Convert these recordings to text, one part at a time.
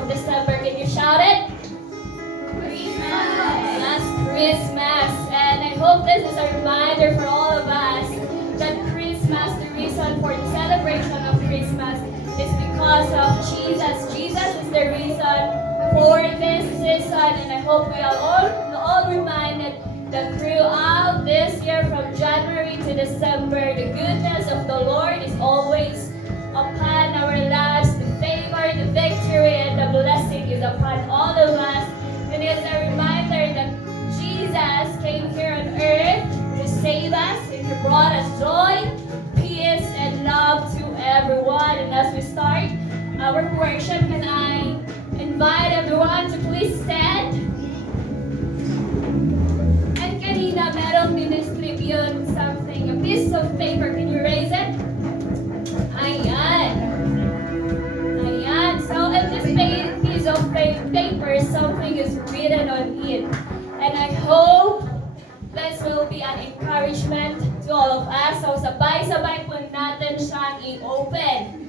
of December. Can you shout it? Last Christmas. And I hope this is a reminder for all of us that Christmas, the reason for the celebration of Christmas is because of Jesus. Jesus is the reason for this season. And I hope we are all reminded that throughout this year from January to December, the goodness of the Lord is always upon our lives. The favor, the victory, and the blessing is upon all of us. And it's a reminder that Jesus came here on earth to save us, and He brought us joy, peace, and love to everyone. And as we start our worship, can I invite everyone to please stand? And kanina, merong dinistribute something, a piece of paper. Can you raise it? Ayan. Ayan. So, in this piece of paper, something is written on it. And I hope this will be an encouragement to all of us. So, sabay-sabay po natin siyang i-open.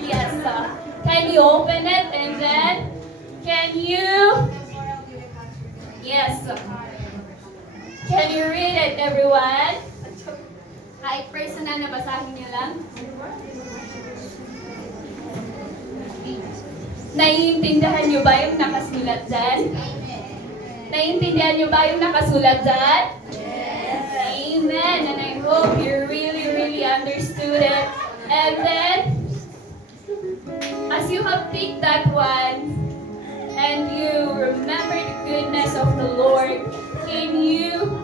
Yes. Can you open it? And then, can you... Yes. Can you read it, everyone? Kahit personal na basahin niyo lang. Naiintindihan niyo ba yung nakasulat dyan? Naiintindihan niyo ba yung nakasulat dyan? Yes. Amen. And I hope you really understood it. And then, as you have picked that one, and you remember the goodness of the Lord, can you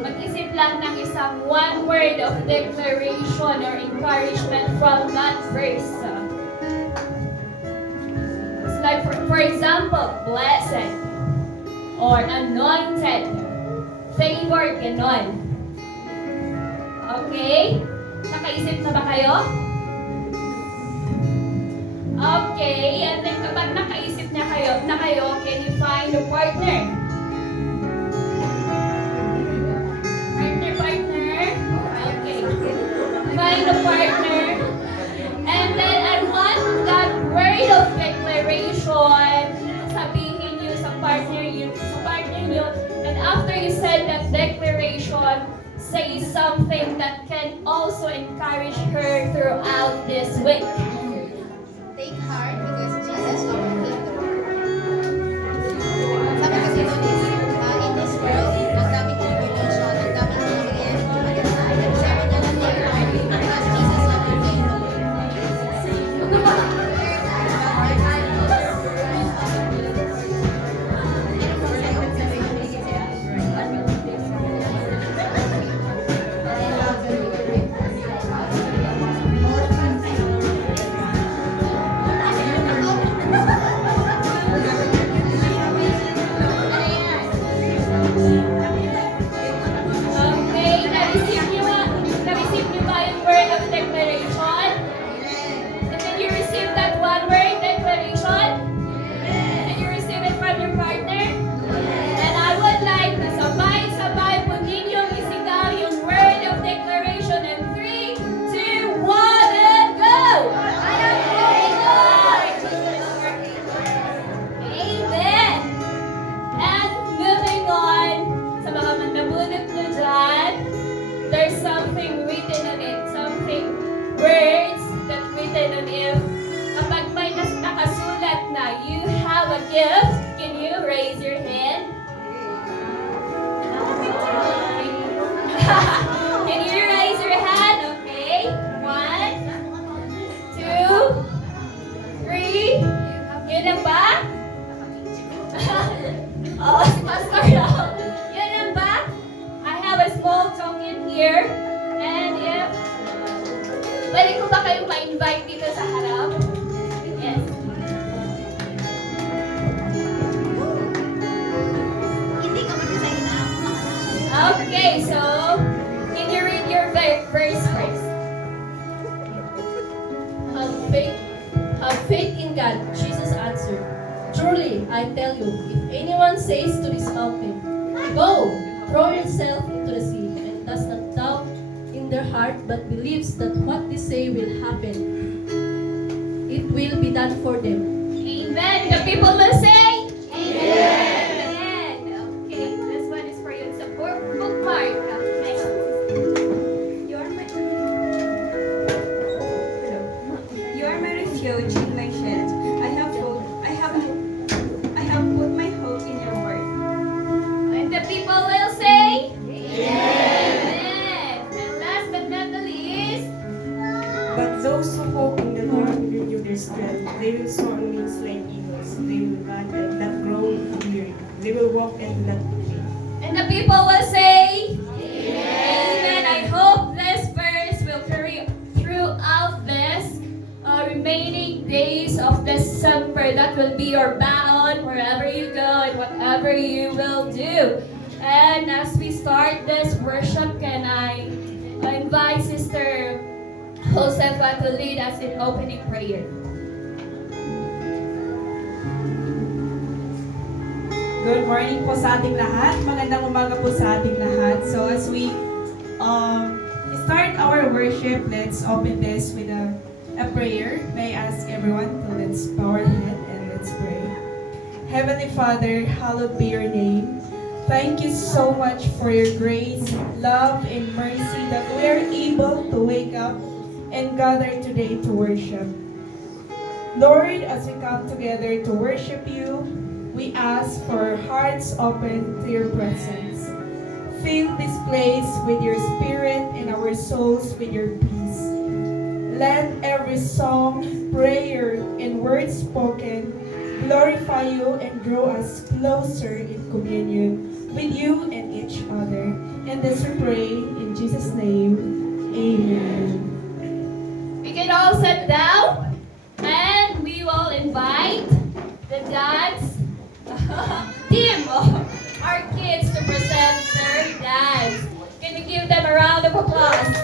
mag-isip lang ng isang one word of declaration or encouragement from that verse? It's like, for example, blessed or anointed, favored, ganon. Okay? Nakaisip na ba kayo? Okay, and then kapag nakaisip na kayo, can you find a partner? Partner? Okay. Find a partner. And then I want that word of declaration, sabihin niyo sa partner niyo, and after you said that declaration, say something that can also encourage her throughout this week. Take heart because Jesus overcame the world. Sabi kasi doon is, in this world, ang daming tribulation, ang daming nangyayari maganda. Sabi niya na take heart because Jesus overcame the world. Okay, na-receive niyo ba yung word of declaration? And did you receive that one word declaration? Did you receive it from your partner? And I would like na sabay-sabay po ninyong isigaw yung word of declaration in 3, 2, 1, and go! Amen! And moving on, sa mga mandabunot nyo dyan, there's something written on it, something, words that written on it. Kapag may nakasulat na, you have a gift, can you raise your hand? Can you raise your hand? Okay. 1, 2, 3. Yun na ba? Oh, Pastor Ram. Yun na ba? I have a small token here. And if... Pwede ko ba kayong ma-invite dito sa harap? Yes. Hindi ka mag-design na ako. Okay, so... Can you read your verse first? Have faith in God, Jesus answered. Truly, I tell you, if anyone says to this mountain, go, throw yourself into the sea, and does not doubt in their heart, heart but believes that what they say will happen. It will be done for them. Amen. The people will say, Amen. Okay, this one is for you. It's a bookmark. Next. You are my You are my refuge in my shield. I have put my hope in your word. And the people will say, Amen. And last but not the least, But those who hope in the Lord will renew their strength. They will soar on wings like eagles. They will run and not grow weary. They will walk and not be faint. and the people will say, Amen. I hope this verse will carry throughout this remaining days of December. That will be your baon wherever you go and whatever you will do. And as we start this worship, can I invite Sister Josefa to lead us in opening prayer? Good morning po sa ating lahat. Magandang umaga po sa ating lahat. So as we start our worship, let's open this with a prayer. May I ask everyone to let's bow our head and let's pray. Heavenly Father, hallowed be your name. Thank you so much for your grace, love, and mercy that we are able to wake up and gather today to worship. Lord, as we come together to worship you, we ask for our hearts open to your presence. Fill this place with your spirit and our souls with your peace. Let every song, prayer, and word spoken glorify you and draw us closer in communion with you and each other. And this we pray in Jesus' name. Amen. We can all sit down and we will invite the dance team of our kids to present their dance. Can we give them a round of applause?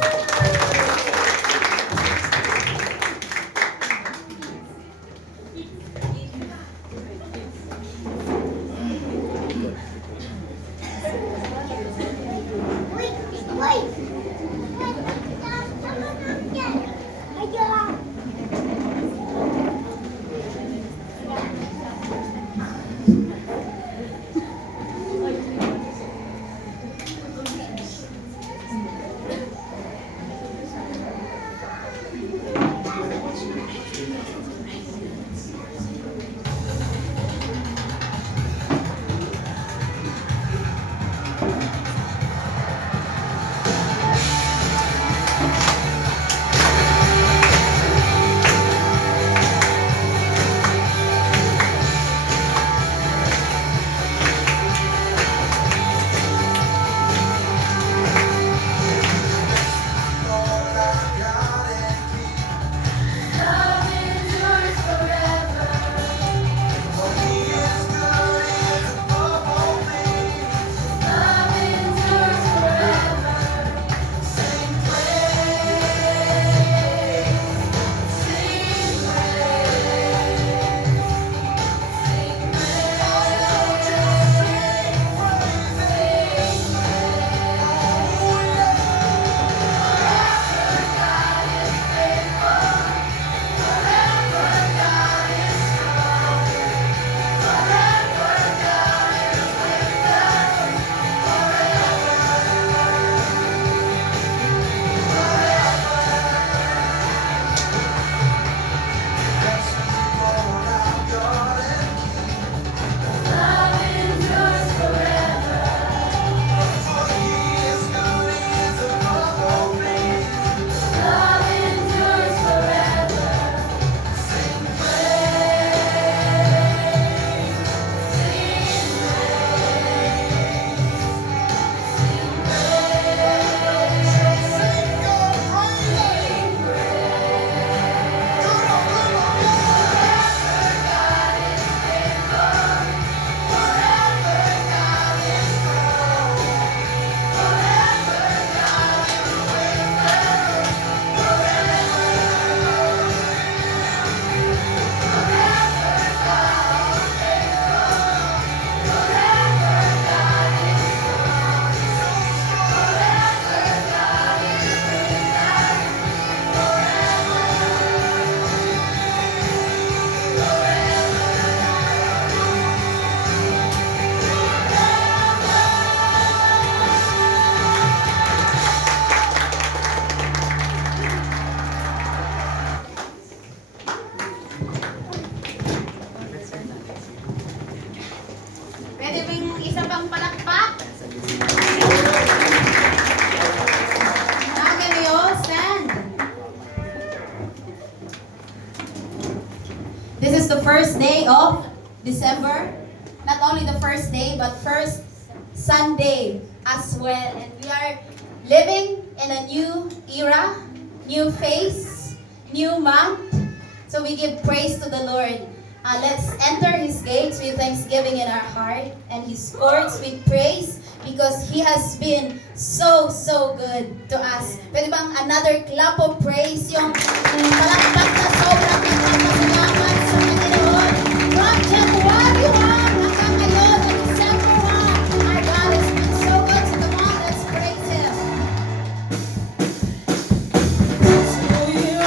the first day of December. Not only the first day, but first Sunday as well. And we are living in a new era, new phase, new month. So we give praise to the Lord. Let's enter His gates with thanksgiving in our heart and His courts with praise because He has been so good to us. Pwede bang another clap of praise yung palakpak na sobrang nagpapasalamat sa Panginoon. From January 1 hanggang ngayon na December 1, our God has been so good. So come on, let's praise Him. It's a new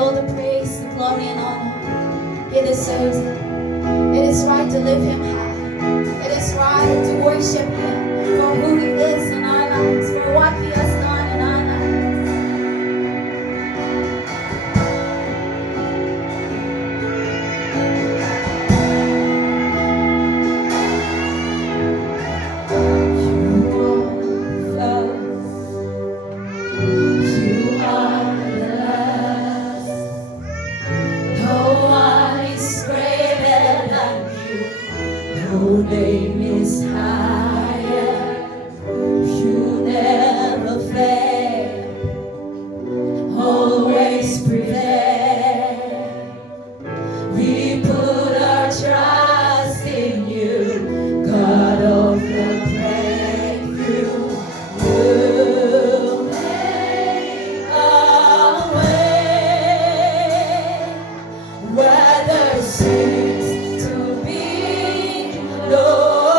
all the praise, the glory, and honor. He deserves it. It is right to lift Him high. It is right to worship Him for who He is in our lives, for what He has done in our lives. Your name is higher. You never fail. Always prevail. We put our trust in you, God of the breakthrough. You make a way where there seems to be no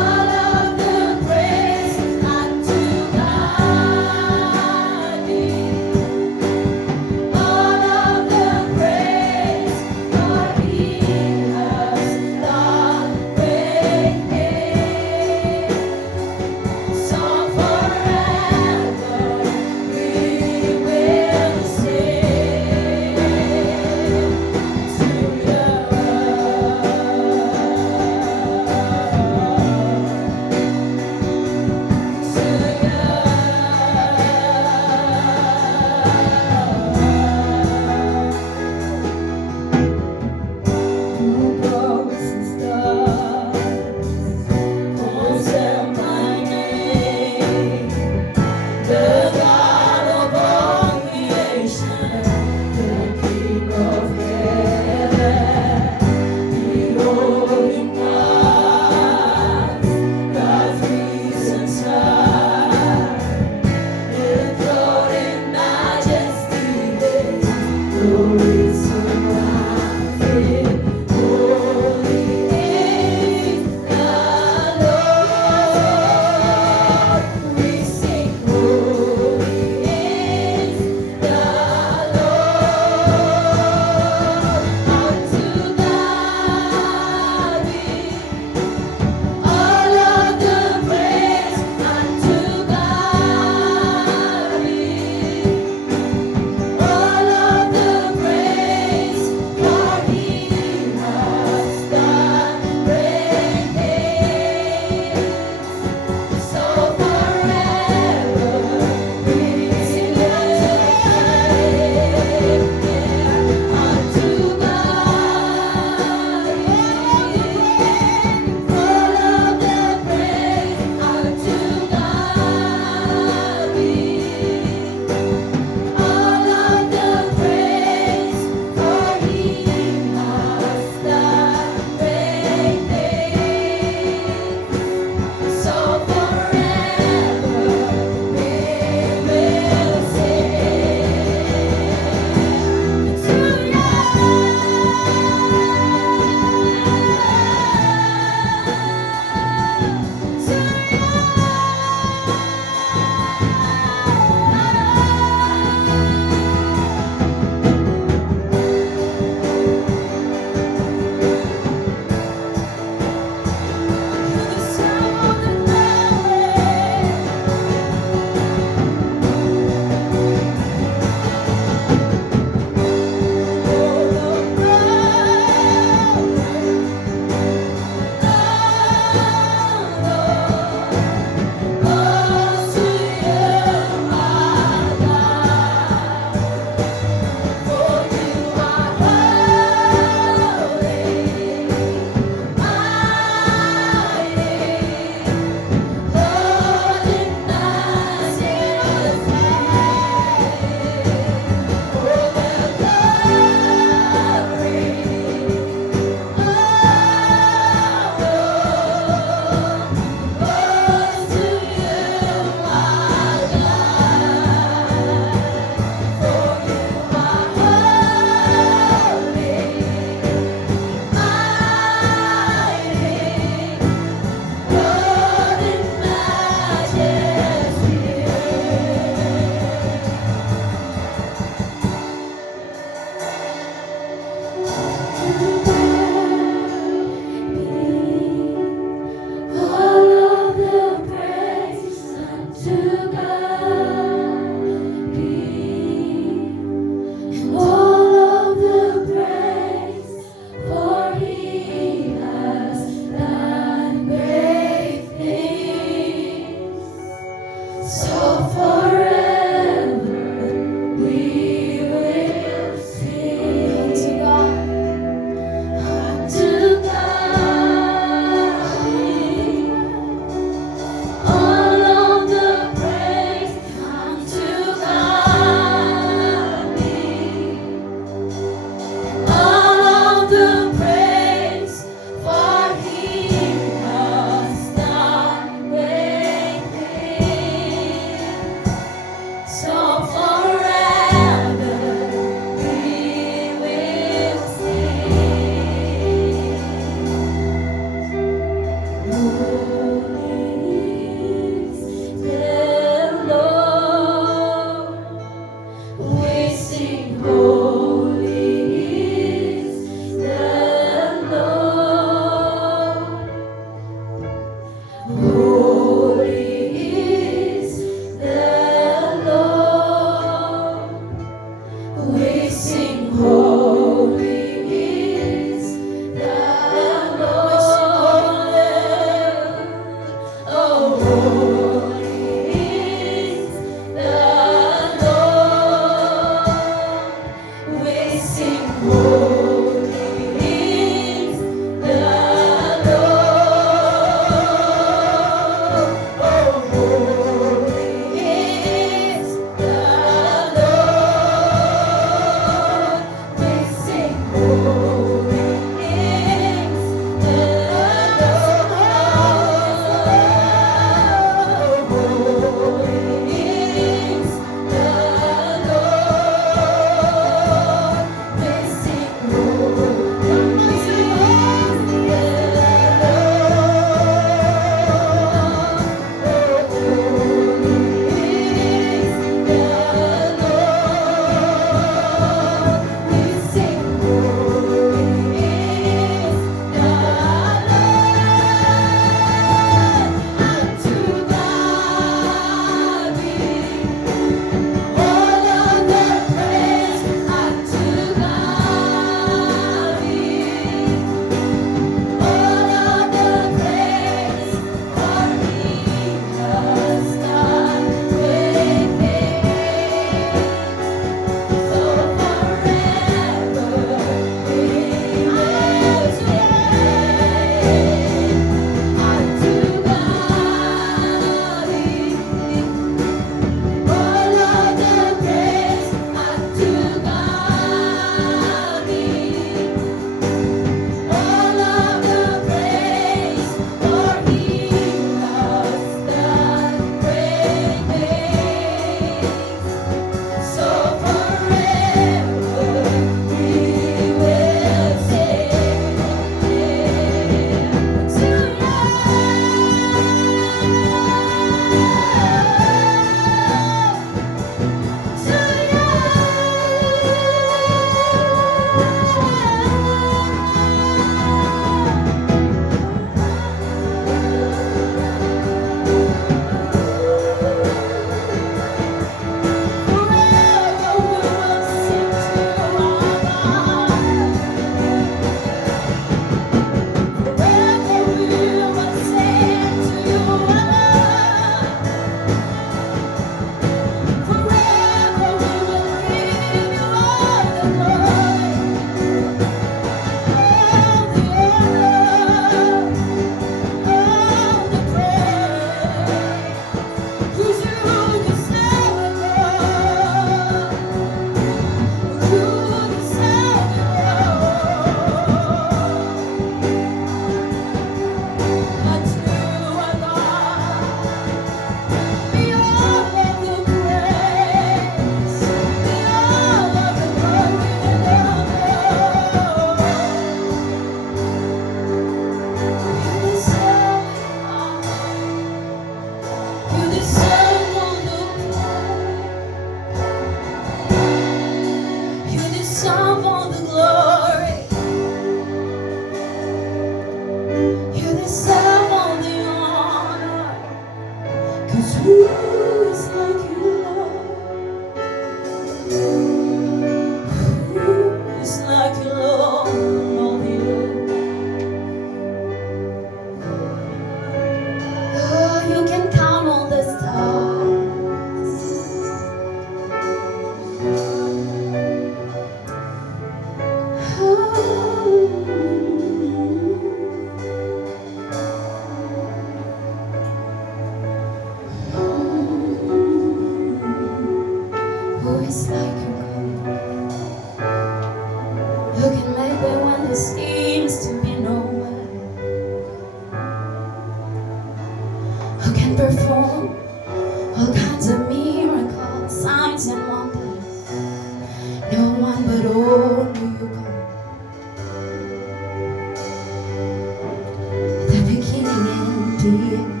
The beginning and the end,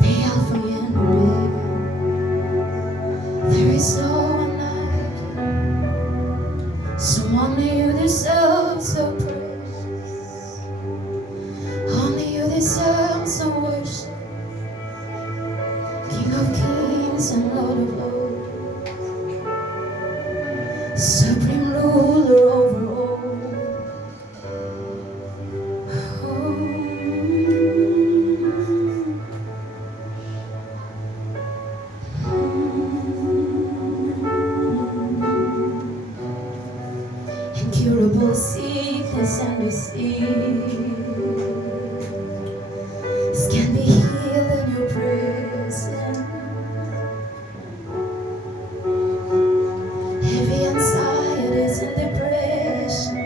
the Alpha and Omega. There is no one like you, so only you deserve some praise. Only you deserve some worship, King of kings and Lord of lords, supreme ruler over all. Incurable sickness and disease can be healed in your presence. Heavy anxieties and depression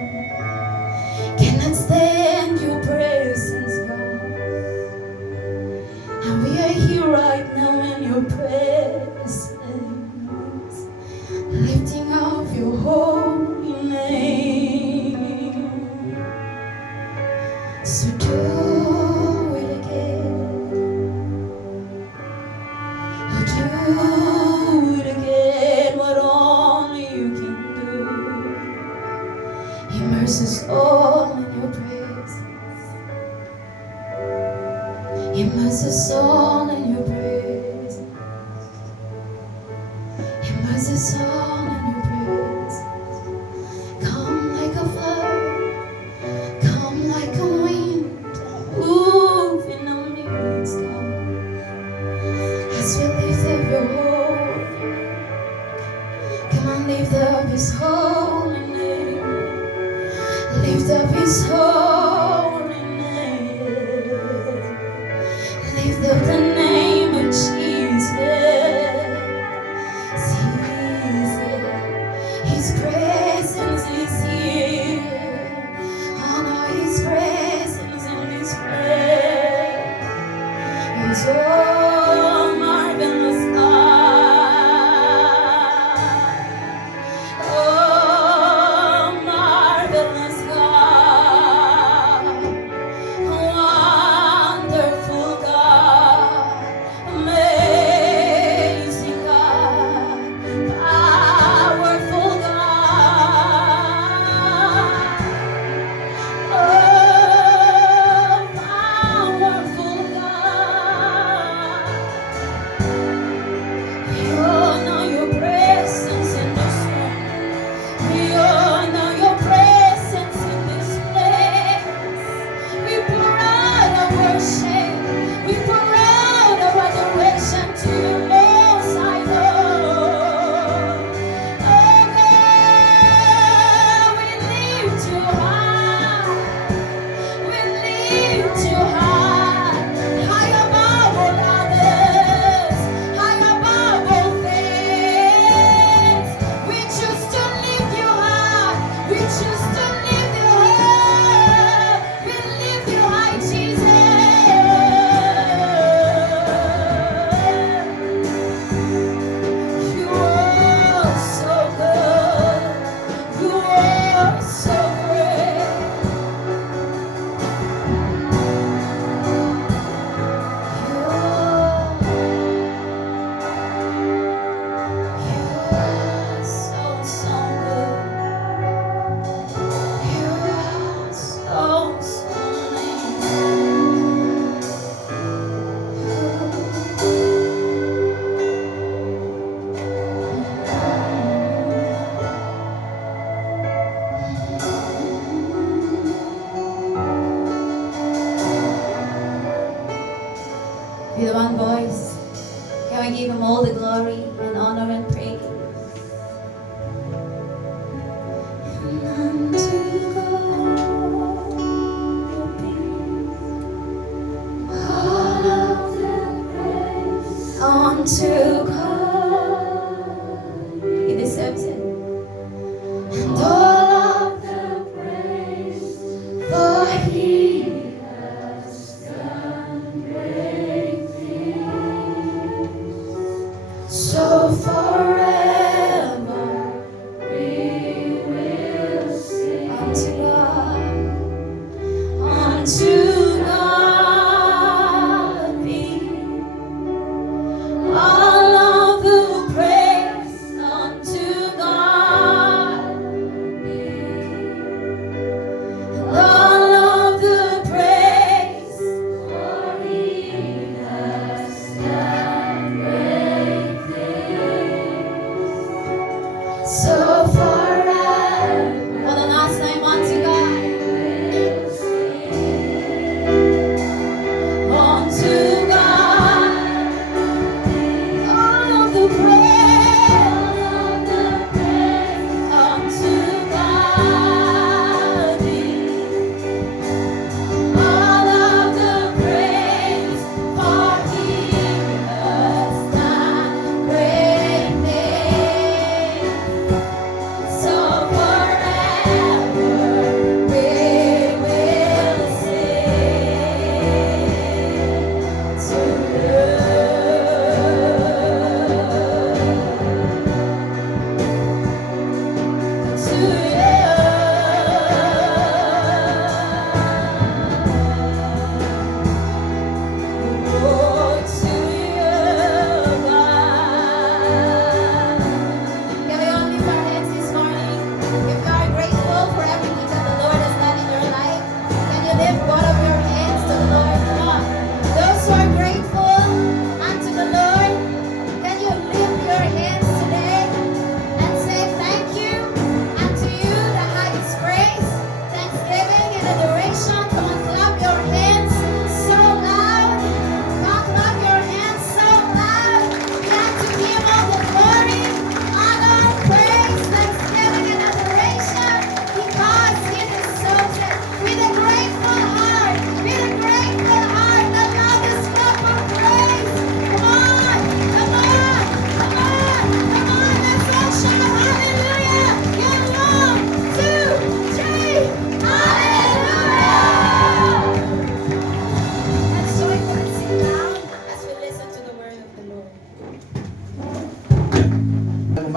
cannot stand your presence, God. And we are here right now in your presence, lifting up your holy name. So do it again. Oh, do it again, what only you can do. Immerse us all in your praise. Immerse us all in your praise. Immerse us all in your praise. Come like a flood, come like a wind, move in our midst, God. As we lift up your holy name, come on, lift up his holy name. Lift up his holy name. Lift up the name of Jesus. His presence is here. Honor his presence in this place. He's all marvelous God. Oh, marvelous God. Wonderful God. Amazing God. Powerful God. Oh, powerful God. We honor your presence in this room. We honor your presence in this place. We pour out our worship. We pour out our adoration to you, Most High God. Oh God, we lift you high. We lift you high, high above all others, high above all things. We choose to lift you high. We choose to lift you high. We lift you high, Jesus. You are so good. You are so great. With one voice, can we give him all the glory and honor and praise? And unto God be all of the praise. Unto God, He deserves it. And all of the praise, for He has done great things. So forever we will sing unto God, unto God.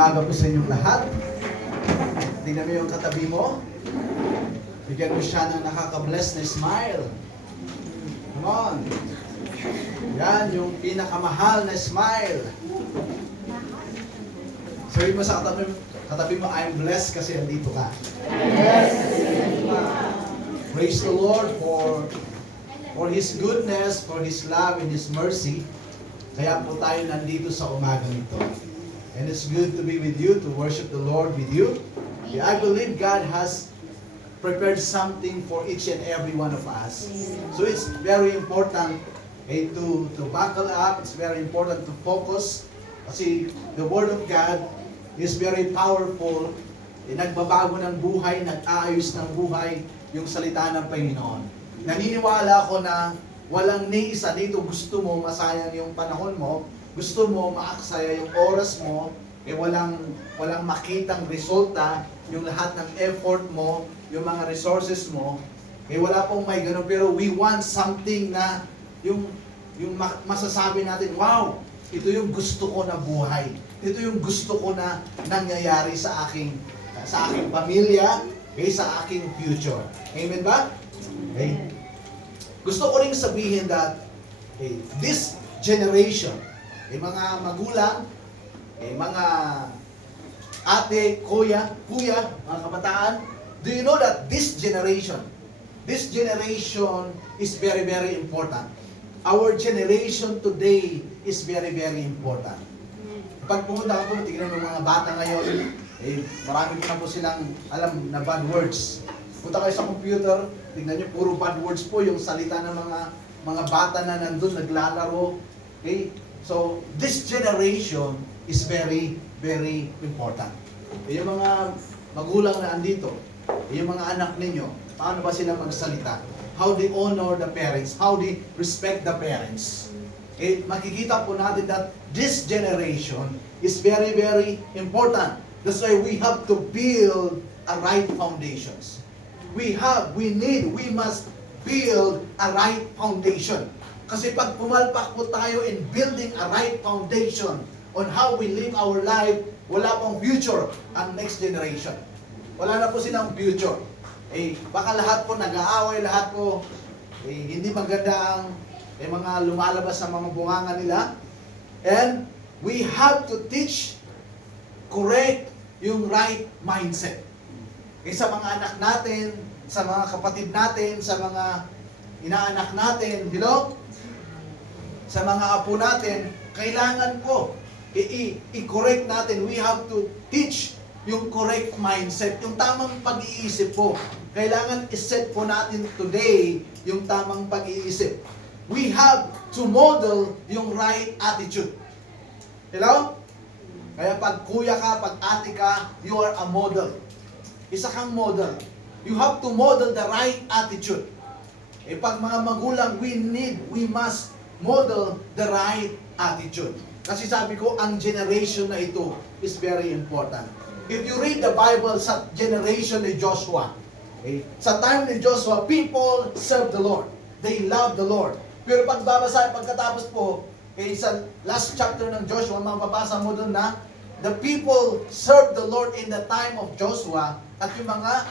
umaga po sa inyong lahat. Tingnan mo yung katabi mo. Bigyan mo siya ng nakaka-bless na smile. Come on. Yan, yung pinakamahal na smile. Sabi mo sa katabi mo, I'm blessed kasi andito ka. Praise the Lord for His goodness, for His love and His mercy. Kaya po tayo nandito sa umaga nito. And it's good to be with you, to worship the Lord with you. I believe God has prepared something for each and every one of us. So it's very important to buckle up. It's very important to focus. Kasi the Word of God is very powerful. Nagbabago ng buhay, nag-aayos ng buhay yung salita ng Panginoon. Naniniwala ako na walang ni isa dito gusto mo masayang yung panahon mo, gusto mo maaksaya yung oras mo, walang makitang resulta, yung lahat ng effort mo, yung mga resources mo, wala pong may ganun. Pero we want something na yung masasabi natin, wow, ito yung gusto ko na buhay. Ito yung gusto ko na nangyayari sa aking pamilya, sa aking future. Amen ba? Okay. Gusto ko ring sabihin that this generation, mga magulang, mga ate, kuya, mga kabataan, do you know that this generation is very, very important. Our generation today is very, very important. Pag pumunta ka po, tignan mo mga bata ngayon, marami ko na po silang alam na bad words. Punta kayo sa computer, tignan nyo, puro bad words po yung salita ng mga bata na nandun, naglalaro. Okay? So, this generation is very, very important. Yung mga magulang na andito, yung mga anak ninyo, paano ba sila magsalita? How they honor the parents? How they respect the parents? Makikita po natin that this generation is very, very important. That's why we have to build a right foundations. We must build a right foundation. Kasi pag pumalpak po tayo in building a right foundation on how we live our life, wala pong future ang next generation. Wala na po silang future. Baka lahat po nag-aaway, lahat po hindi maganda ang mga lumalabas sa mga bunganga nila. And we have to teach correct yung right mindset. Sa mga anak natin, sa mga kapatid natin, sa mga inaanak natin, sa mga apo natin, kailangan po i-correct natin. We have to teach yung correct mindset, yung tamang pag-iisip po. Kailangan iset po natin today yung tamang pag-iisip. We have to model yung right attitude. Hello? Kaya pag kuya ka, pag ate ka, you are a model. Isa kang model. You have to model the right attitude. Pag mga magulang, we must model the right attitude. Kasi sabi ko, ang generation na ito is very important. If you read the Bible sa generation ni Joshua, sa time ni Joshua, people serve the Lord. They love the Lord. Pero pagbabasa, pagkatapos po, sa last chapter ng Joshua, mababasa mo doon na the people served the Lord in the time of Joshua at yung mga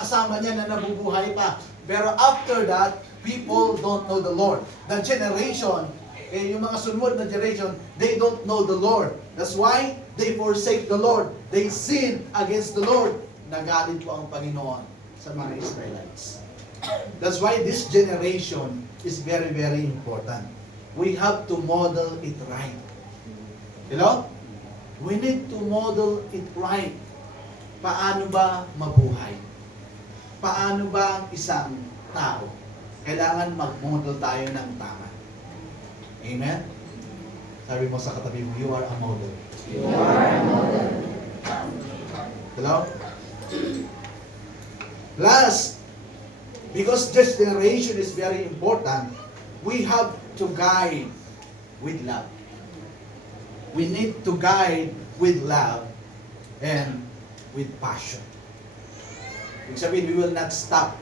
kasama niya na nabubuhay pa. Pero after that, people don't know the Lord. The generation, yung mga sunod na generation, they don't know the Lord. That's why they forsake the Lord. They sin against the Lord. Nagalit po ang Panginoon sa mga Israelites. That's why this generation is very, very important. We have to model it right. We need to model it right. Paano ba mabuhay? Paano ba ang isang tao? Kailangan mag-model tayo ng tama. Amen? Sabi mo sa katabi mo, you are a model. You are a model. Last, because this generation is very important, we have to guide with love. We need to guide with love and with passion. Ibig sabihin, we will not stop.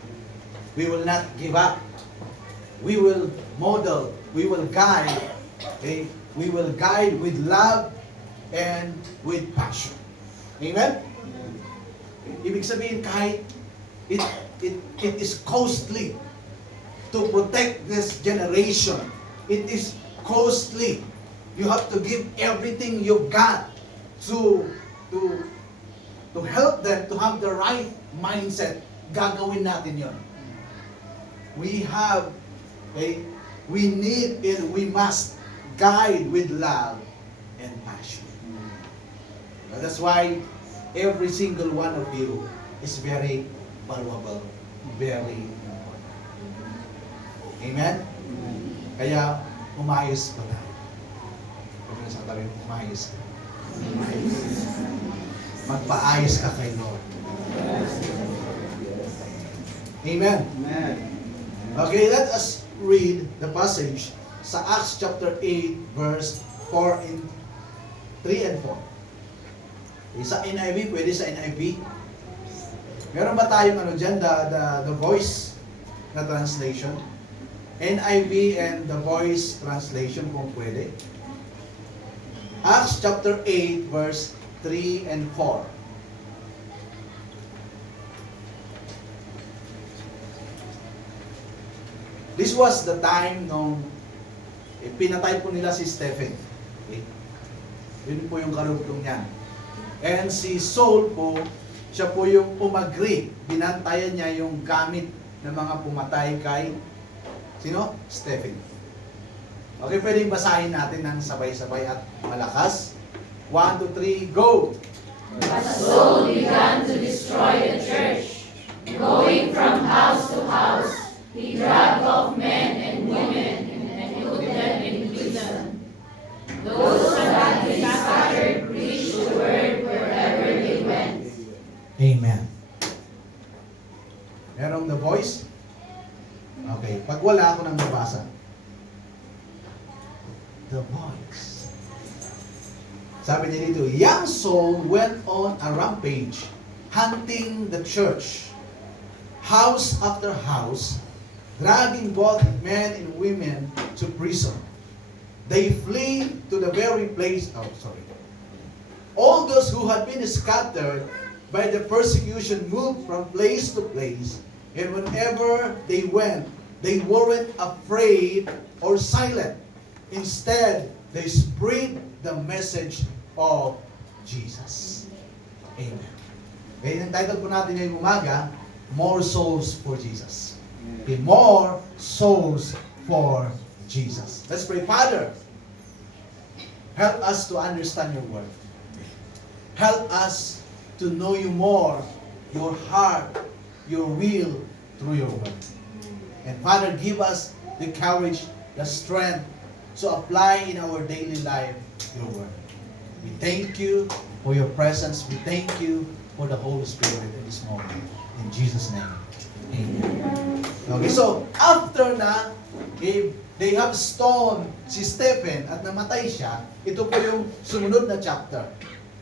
We will not give up. We will model. We will guide. Okay? We will guide with love and with passion. Amen? Ibig sabihin, kahit it is costly to protect this generation. It is costly. You have to give everything you've got to help them to have the right mindset. Gagawin natin yon. We need and we must guide with love and passion. That's why every single one of you is very valuable, very important. Amen? Kaya, umayos ka na. Kung sa tabi, umayos ka. Magpaayos ka kay Lord. Amen? Okay, let us read the passage sa Acts chapter 8, verse 4 and 3 and 4. Sa NIV, pwede sa NIV. Meron ba tayong dyan, the voice na translation? NIV and the voice translation kung pwede. Acts chapter 8, verse 3 and 4. This was the time nung pinatay po nila si Stephen. Okay? Yun po yung karugtong niya. And si Saul po, siya po yung umagri. Binantayan niya yung gamit ng mga pumatay kay sino? Stephen. Okay, pwedeng basahin natin ng sabay-sabay at malakas. 1, 2, 3, go! But Saul began to destroy the church. Going from house to house, he dragged off men and women and put them in prison. Those who had been scattered preached the word wherever they went. Amen. Merong the voice? Okay, pag wala ako nang mabasa. The voice. Sabi niya dito, young Saul went on a rampage, hunting the church, house after house, dragging both men and women to prison. They flee to the very place, all those who had been scattered by the persecution moved from place to place, and whenever they went, they weren't afraid or silent. Instead, they spread the message of Jesus. Amen. Kaya yung title po natin ngayong umaga, More Souls for Jesus. Okay, more souls for Jesus. Let's pray. Father, help us to understand your word. Help us to know you more, your heart, your will through your word. And Father, give us the courage, the strength to apply in our daily life your word. We thank you for your presence. We thank you for the Holy Spirit in this moment. In Jesus' name. Amen. Okay, so after na they have stoned si Stephen at namatay siya, ito po yung sumunod na chapter.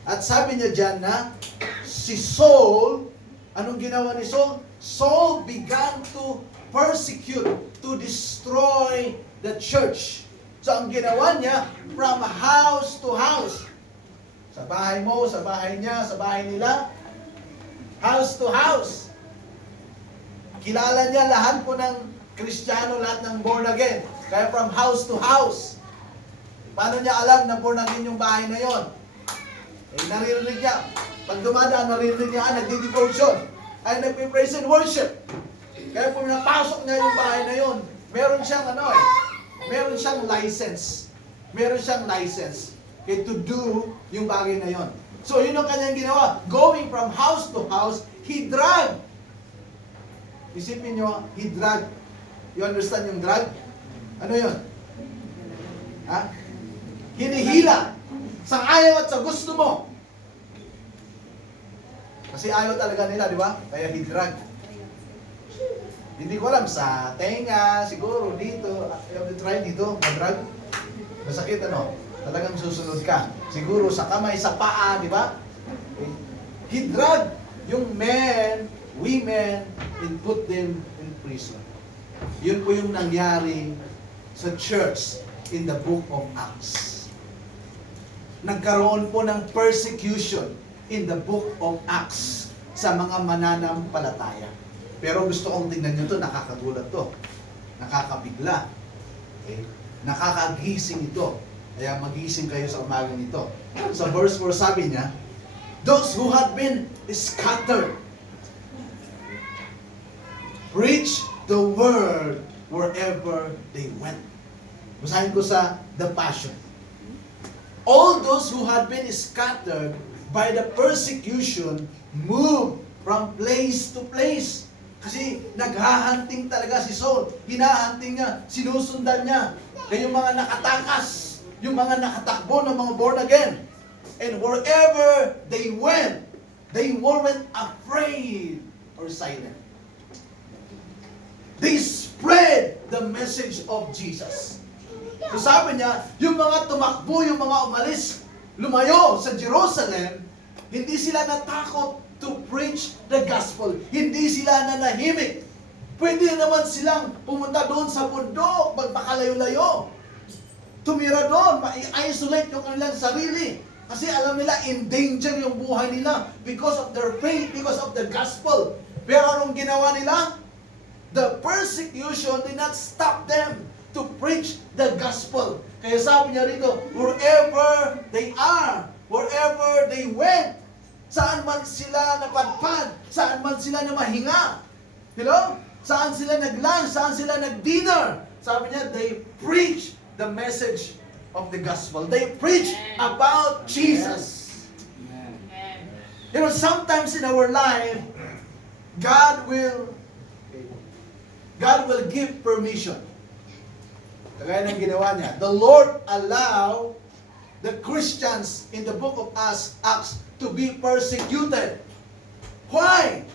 At sabi niya dyan na si Saul, anong ginawa ni Saul? Saul began to persecute, to destroy the church. So ang ginawa niya, from house to house. Sa bahay mo, sa bahay niya, sa bahay nila, house to house. Kilala niya lahat po ng Kristiyano, lahat ng born again. Kaya from house to house. Paano niya alam na born again yung bahay na yon? Naririnig niya. Pag dumadaan, naririnig niya, nagdi-devotion. Ay, nagpe-praise and worship. Kaya kung napasok niya yung bahay na yon, meron siyang meron siyang license. Meron siyang license to do yung bagay na yon. So, yun ang kanyang ginawa. Going from house to house, he dragged. Isipin nyo, he dragged. You understand yung drag? Ano yun? Ha? Hinihila. Sa ayaw at sa gusto mo. Kasi ayaw talaga nila, di ba? Kaya he dragged. Hindi ko alam, sa tenga, siguro dito, you have to try dito, madrag. Masakit talagang susunod ka. Siguro sa kamay, sa paa, di ba? He dragged yung men, women, and put them in prison. Yun po yung nangyari sa church in the book of Acts. nagkaroon po ng persecution in the book of Acts sa mga mananampalataya. Pero gusto kong tingnan nyo to, nakakagulat to. Nakakabigla. Okay? Nakakagising ito. Kaya magising kayo sa umagang ito. Sa verse 4 sabi niya, those who had been scattered preach the word wherever they went. Basahin ko sa The Passion. All those who had been scattered by the persecution moved from place to place. Kasi naghahunting talaga si Saul. Hinahunting niya, sinusundan niya. Kaya yung mga nakatakas, yung mga nakatakbo ng mga born again. And wherever they weren't afraid or silent. They spread the message of Jesus. So sabi niya, yung mga tumakbo, yung mga umalis, lumayo sa Jerusalem, hindi sila natakot to preach the gospel. Hindi sila nanahimik. Pwede naman silang pumunta doon sa bundok, magpakalayo-layo. Tumira doon, ma-isolate yung kanilang sarili. Kasi alam nila, in danger yung buhay nila because of their faith, because of the gospel. Pero anong ginawa nila? The persecution did not stop them to preach the gospel. Kaya sabi niya rito, wherever they are, wherever they went, saan man sila napadpad, saan man sila na mahinga, saan sila nag-lunch, saan sila nag-dinner, sabi niya, they preach the message of the gospel. They preach about Jesus. Sometimes in our life, God will give permission. Kagaya ng ginawa niya. The Lord allow the Christians in the book of Acts to be persecuted. Why?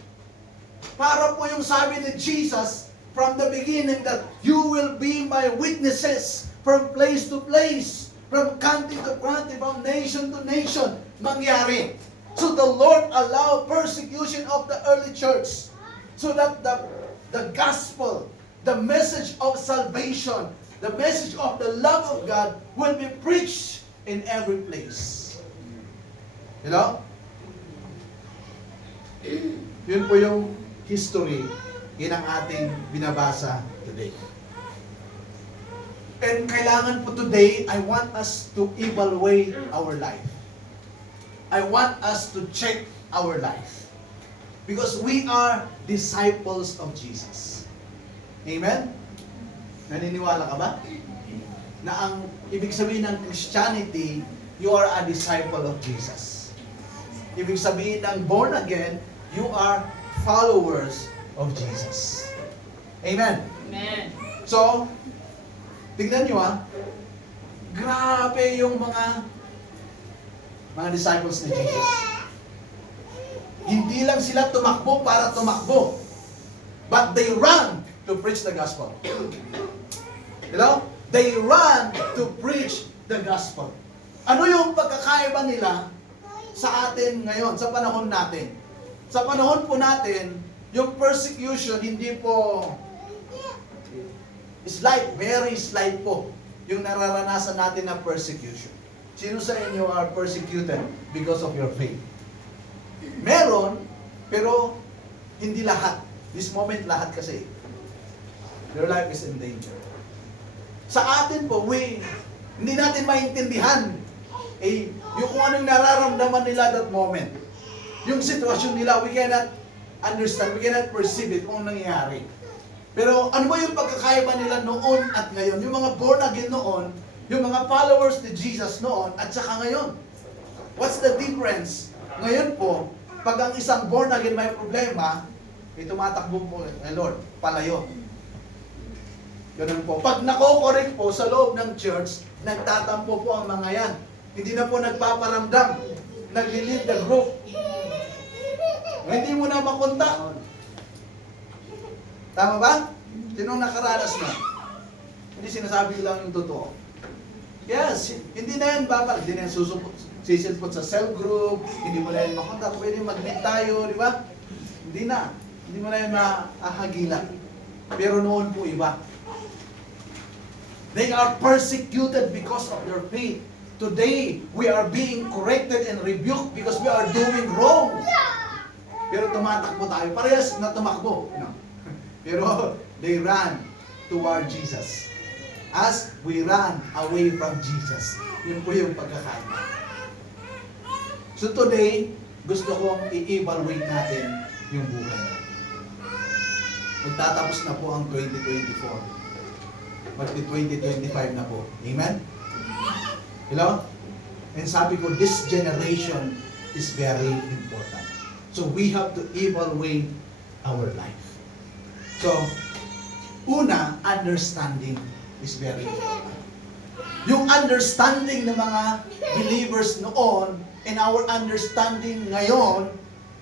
Para po yung sabi ni Jesus from the beginning that you will be my witnesses from place to place, from country to country, from nation to nation, mangyari. So the Lord allowed persecution of the early church so that the gospel, the message of salvation, the message of the love of God will be preached in every place. Yun po yung history, yun ang ating binabasa today. And kailangan po today, I want us to evaluate our life. I want us to check our life. Because we are disciples of Jesus. Amen? Naniniwala ka ba? Na ang ibig sabihin ng Christianity, you are a disciple of Jesus. Ibig sabihin ng born again, you are followers of Jesus. Amen? Amen. So, tignan nyo grabe yung mga disciples ni Jesus. Hindi lang sila tumakbo para tumakbo, but they run to preach the gospel. They run to preach the gospel. Ano yung pagkakaiba nila sa atin ngayon, sa panahon natin? Sa panahon po natin, yung persecution hindi po very slight po yung nararanasan natin na persecution. Sino sa inyo are persecuted because of your faith? Meron, pero hindi lahat. This moment, lahat kasi. Your life is in danger. Sa atin po, hindi natin maintindihan yung kung anong nararamdaman nila that moment. Yung sitwasyon nila, we cannot understand, we cannot perceive it kung anong nangyayari. Pero ano ba yung pagkakaiba nila noon at ngayon? Yung mga born again noon, yung mga followers ni Jesus noon at saka ngayon. What's the difference? Ngayon po, pag ang isang born again may problema, tumatakbo po, Lord, palayo. Ganun po. Pag nako-correct po sa loob ng church, nagtatampo po ang mga yan. Hindi na po nagpaparamdam. Nag-lead the group. Hindi mo na makunta. Tama ba? Sinong nakaranas na? Hindi sinasabi ko lang yung totoo. Yes, hindi na yan hindi na yan sisilpot sa cell group, hindi mo na yan makontak, pwede mag-meet tayo, di ba? Hindi na. Hindi mo na yan maahagila. Pero noon po iba. They are persecuted because of their faith to Today, we are being corrected and rebuked because we are doing wrong. Pero tumatakbo tayo. Parehas na tumakbo. No? Pero they ran toward Jesus. As we run away from Jesus. Yun po yung pagkakaiba. So today, gusto kong i-evaluate natin yung buhay. Magtatapos na po ang 2024. Magti-2025 na po. Amen? Hello? And sabi ko, this generation is very important. So we have to evaluate our life. So, una, understanding is very important. Yung understanding ng mga believers noon and our understanding ngayon,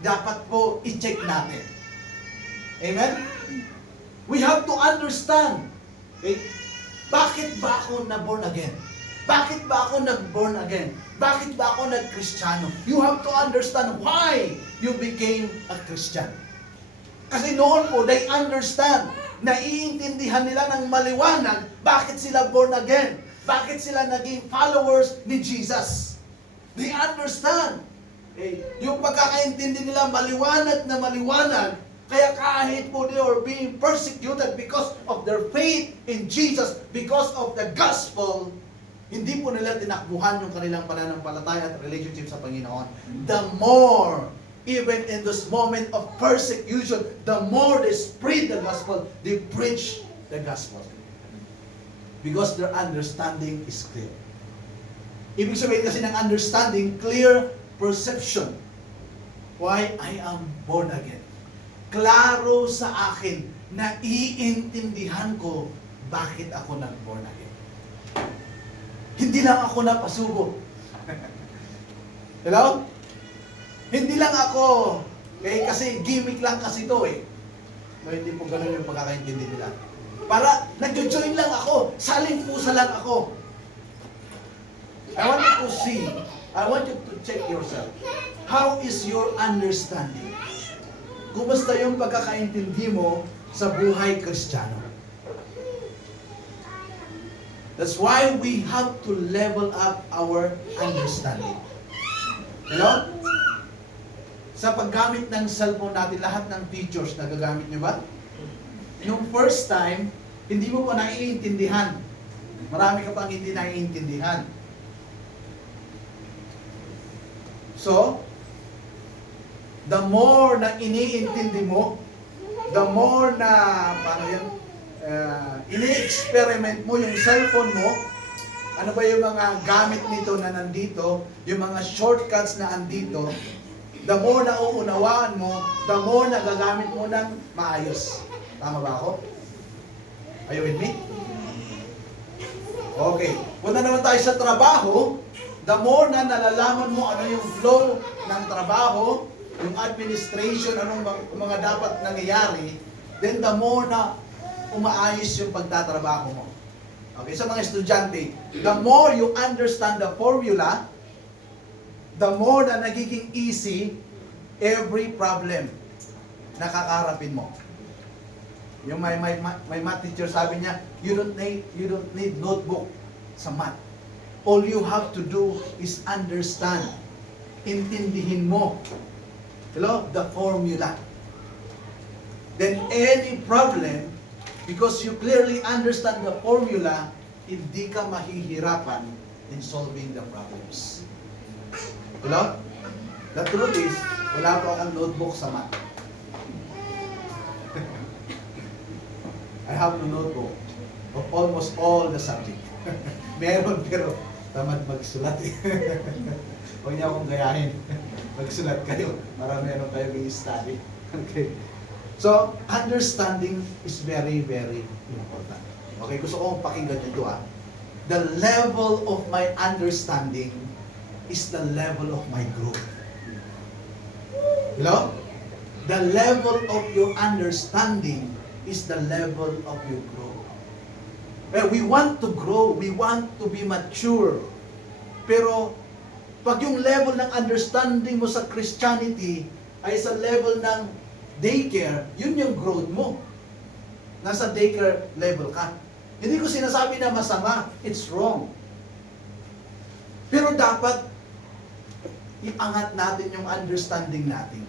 dapat po i-check natin. Amen? We have to understand. Okay? Bakit ba ako na-born again? Bakit ba ako nag-born again? Bakit ba ako nag-Kristiyano? You have to understand why you became a Christian. Kasi noon po, they understand, naiintindihan nila ng maliwanag bakit sila born again. Bakit sila naging followers ni Jesus. They understand. Okay? Yung pagkakaintindi nila maliwanag na maliwanag, kaya kahit po they are being persecuted because of their faith in Jesus, because of the gospel, hindi po nila tinakbuhan yung kanilang pananampalataya at relationship sa Panginoon. The more, even in this moment of persecution, the more they spread the gospel, they preach the gospel. Because their understanding is clear. Ibig sabihin kasi ng understanding, clear perception. Why I am born again. Klaro sa akin, na iintindihan ko bakit ako nag-born again. Hindi lang ako napasubo. Hello? Hindi lang ako, kasi gimmick lang kasi ito eh. No, hindi po ganun yung pagkakaintindi nila. Para nag-join lang ako, saling pusa lang ako. I want you to see, I want you to check yourself. How is your understanding? Kumusta yung pagkakaintindi mo sa buhay Kristiyano? That's why we have to level up our understanding. Hello? Sa paggamit ng cellphone natin, lahat ng features na gagamit nyo ba? Nung first time, hindi mo pa naiintindihan. Marami ka pang hindi naiintindihan. So, the more na iniintindi mo, the more na, paano yan? Ini-experiment mo yung cellphone mo, ano ba yung mga gamit nito na nandito, yung mga shortcuts na andito, the more na uunawaan mo, the more na gagamit mo ng maayos. Tama ba ako? Are you with me? Okay. Punta naman tayo sa trabaho, the more na nalalaman mo ano yung flow ng trabaho, yung administration, anong mga dapat nangyayari, then the more na umaayos yung pagtatrabaho mo. Okay, sa mga estudyante, the more you understand the formula, the more na nagiging easy every problem na kakaharapin mo. Yung may math teacher sabi niya, you don't need notebook sa math. All you have to do is understand. Intindihin mo. Hello? The formula. Then any problem, because you clearly understand the formula, hindi ka mahihirapan in solving the problems. Hello? The truth is, wala pa akong notebook sa math. I have no notebook of almost all the subject. Meron, pero tamad magsulat eh. Huwag niya akong gayahin. Magsulat kayo para meron kayo i-study. Okay. So, understanding is very, very important. Okay, gusto kong pakinggan nyo ito ah. The level of my understanding is the level of my growth. Hello? The level of your understanding is the level of your growth. Well, we want to grow, we want to be mature. Pero, pag yung level ng understanding mo sa Christianity ay sa level ng daycare, yun yung growth mo. Nasa daycare level ka. Hindi ko sinasabi na masama. It's wrong. Pero dapat iangat natin yung understanding natin.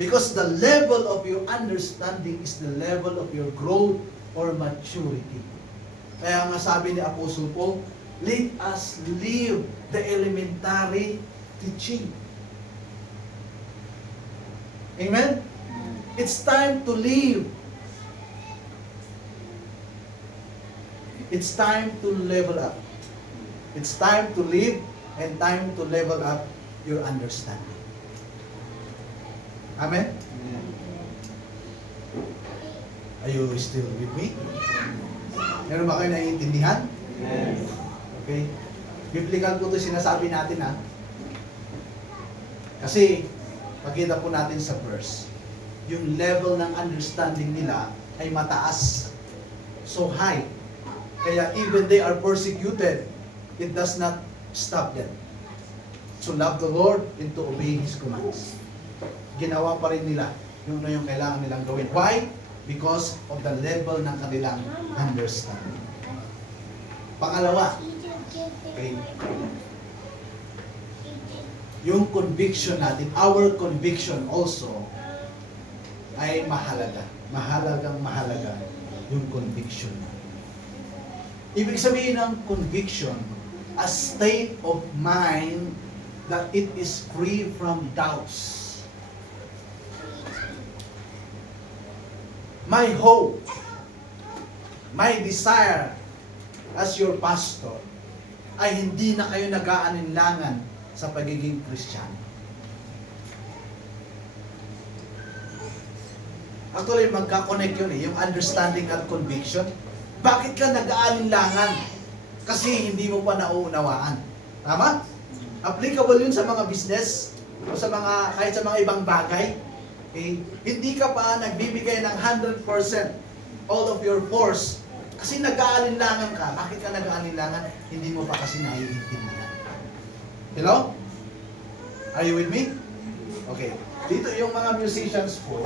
Because the level of your understanding is the level of your growth or maturity. Kaya nga sabi ni Apostle Paul, let us live the elementary teaching. Amen? It's time to live. It's time to level up. It's time to live and time to level up your understanding. Amen? Are you still with me? Meron ba kayo naiintindihan? Yes. Okay. Biblical po ito sinasabi natin ha. Kasi, pagkita po natin sa verse, yung level ng understanding nila ay mataas. So high. Kaya even they are persecuted, it does not stop them. To love the Lord and to obey His commands. Ginawa pa rin nila yung kailangan nilang gawin. Why? Because of the level ng kanilang understanding. Pangalawa, okay, yung conviction natin, our conviction also, ay mahalaga. Mahalaga yung conviction. Ibig sabihin ng conviction, a state of mind that it is free from doubts. My hope, my desire as your pastor ay hindi na kayo nag-aalinlangan sa pagiging Kristiyano. Actually, magka-connect yun yung understanding at conviction. Bakit ka nag-aalinlangan? Kasi hindi mo pa nauunawaan. Tama? Applicable yun sa mga business o sa mga, kahit sa mga ibang bagay. Okay? Hindi ka pa nagbibigay ng 100% all of your force kasi nag-aalinlangan ka. Bakit ka nag-aalinlangan? Hindi mo pa kasi naiintindihan. Hello? Are you with me? Okay. Dito yung mga musicians po,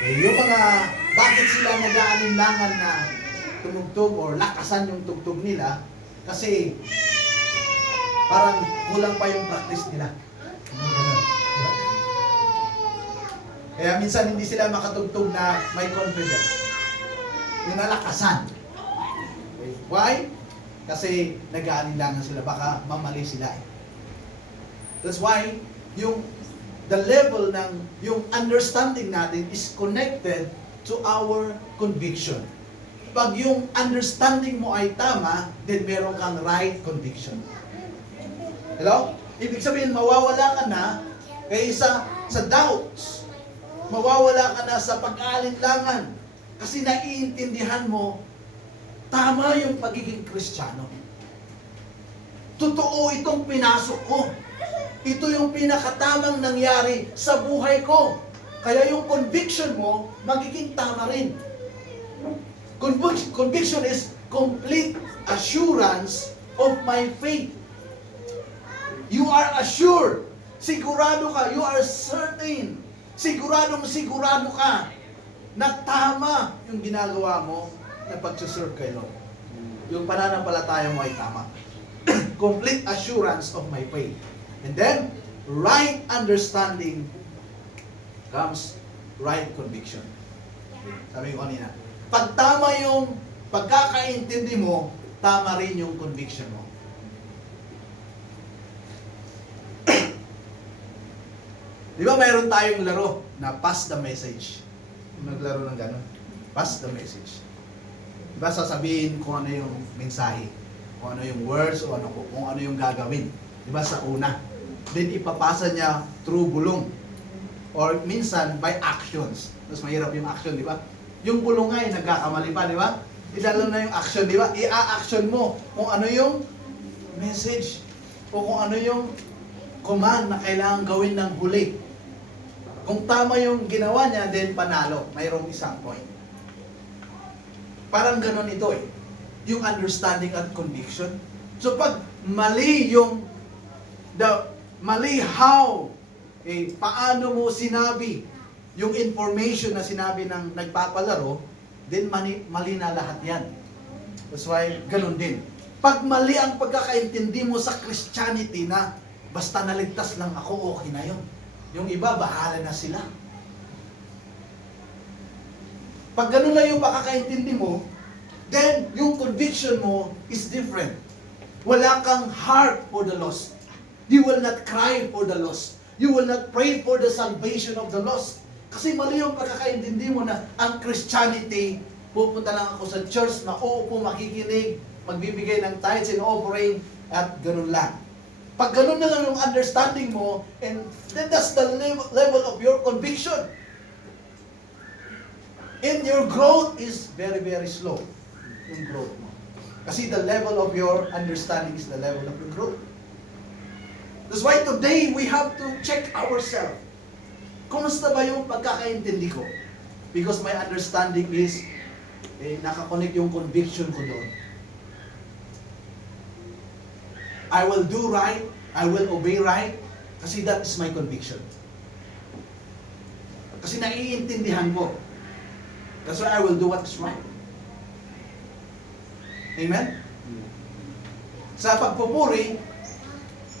yung mga, bakit sila nag-aalinlangan na tumugtog or lakasan yung tugtog nila? Kasi parang kulang pa yung practice nila. Kaya minsan hindi sila makatugtog na may confidence. Yung nalakasan. Okay. Why? Kasi nag-aalinlangan sila. Baka mamali sila eh. That's why, the level ng, yung understanding natin is connected to our conviction. Pag yung understanding mo ay tama, then meron kang right conviction. Hello? Ibig sabihin, mawawala ka na kaysa sa doubts. Mawawala ka na sa pag-aalinlangan. Kasi naiintindihan mo, tama yung pagiging Kristiyano. Totoo itong pinasok ko. Ito yung pinakatamang nangyari sa buhay ko. Kaya yung conviction mo, magiging tama rin. Conviction is complete assurance of my faith. You are assured. Sigurado ka. You are certain. Sigurado ka na tama yung ginagawa mo na pag-serve kay Lord. Yung pananampalataya mo ay tama. Complete assurance of my faith. And then, right understanding comes right conviction. Sabi ko kanina, pag tama yung pagkakaintindi mo, tama rin yung conviction mo. Di ba mayroon tayong laro na pass the message? Naglaro ng gano'n. Pass the message. Di ba sasabihin kung ano yung mensahe, kung ano yung words, o kung ano yung gagawin. Di ba sa una? Then ipapasa niya through bulong. Or minsan by actions. Tapos mahirap yung action, di ba? Yung bulong nga nagkakamali pa, di ba? Idalo na yung action, di ba? I-a-action mo kung ano yung message o kung ano yung command na kailangan gawin ng huli. Kung tama yung ginawa niya, then panalo. Mayroong isang point. Parang ganon ito eh. Yung understanding at conviction. So pag mali yung mali how, paano mo sinabi yung information na sinabi ng nagpapalaro, then mali na lahat yan. That's why, ganun din. Pag mali ang pagkakaintindi mo sa Christianity na basta naligtas lang ako, okay na yun. Yung iba, bahala na sila. Pag ganun lang yung pagkakaintindi mo, then yung conviction mo is different. Wala kang heart for the lost. You will not cry for the lost. You will not pray for the salvation of the lost. Kasi mali yung pagkakaintindi mo na ang Christianity, pupunta lang ako sa church, mauupo, makikinig, magbibigay ng tithes and offering, at ganun lang. Pag ganun na lang yung understanding mo, and then that's the level of your conviction. And your growth is very, very slow. Yung growth mo. Kasi the level of your understanding is the level of your growth. That's why today we have to check ourselves. Kumusta ba yung pagkakaintindi ko? Because my understanding is, nakakonect yung conviction ko doon. I will do right, I will obey right, kasi that is my conviction. Kasi naiintindihan ko. That's why I will do what is right. Amen? Sa pagpupuri,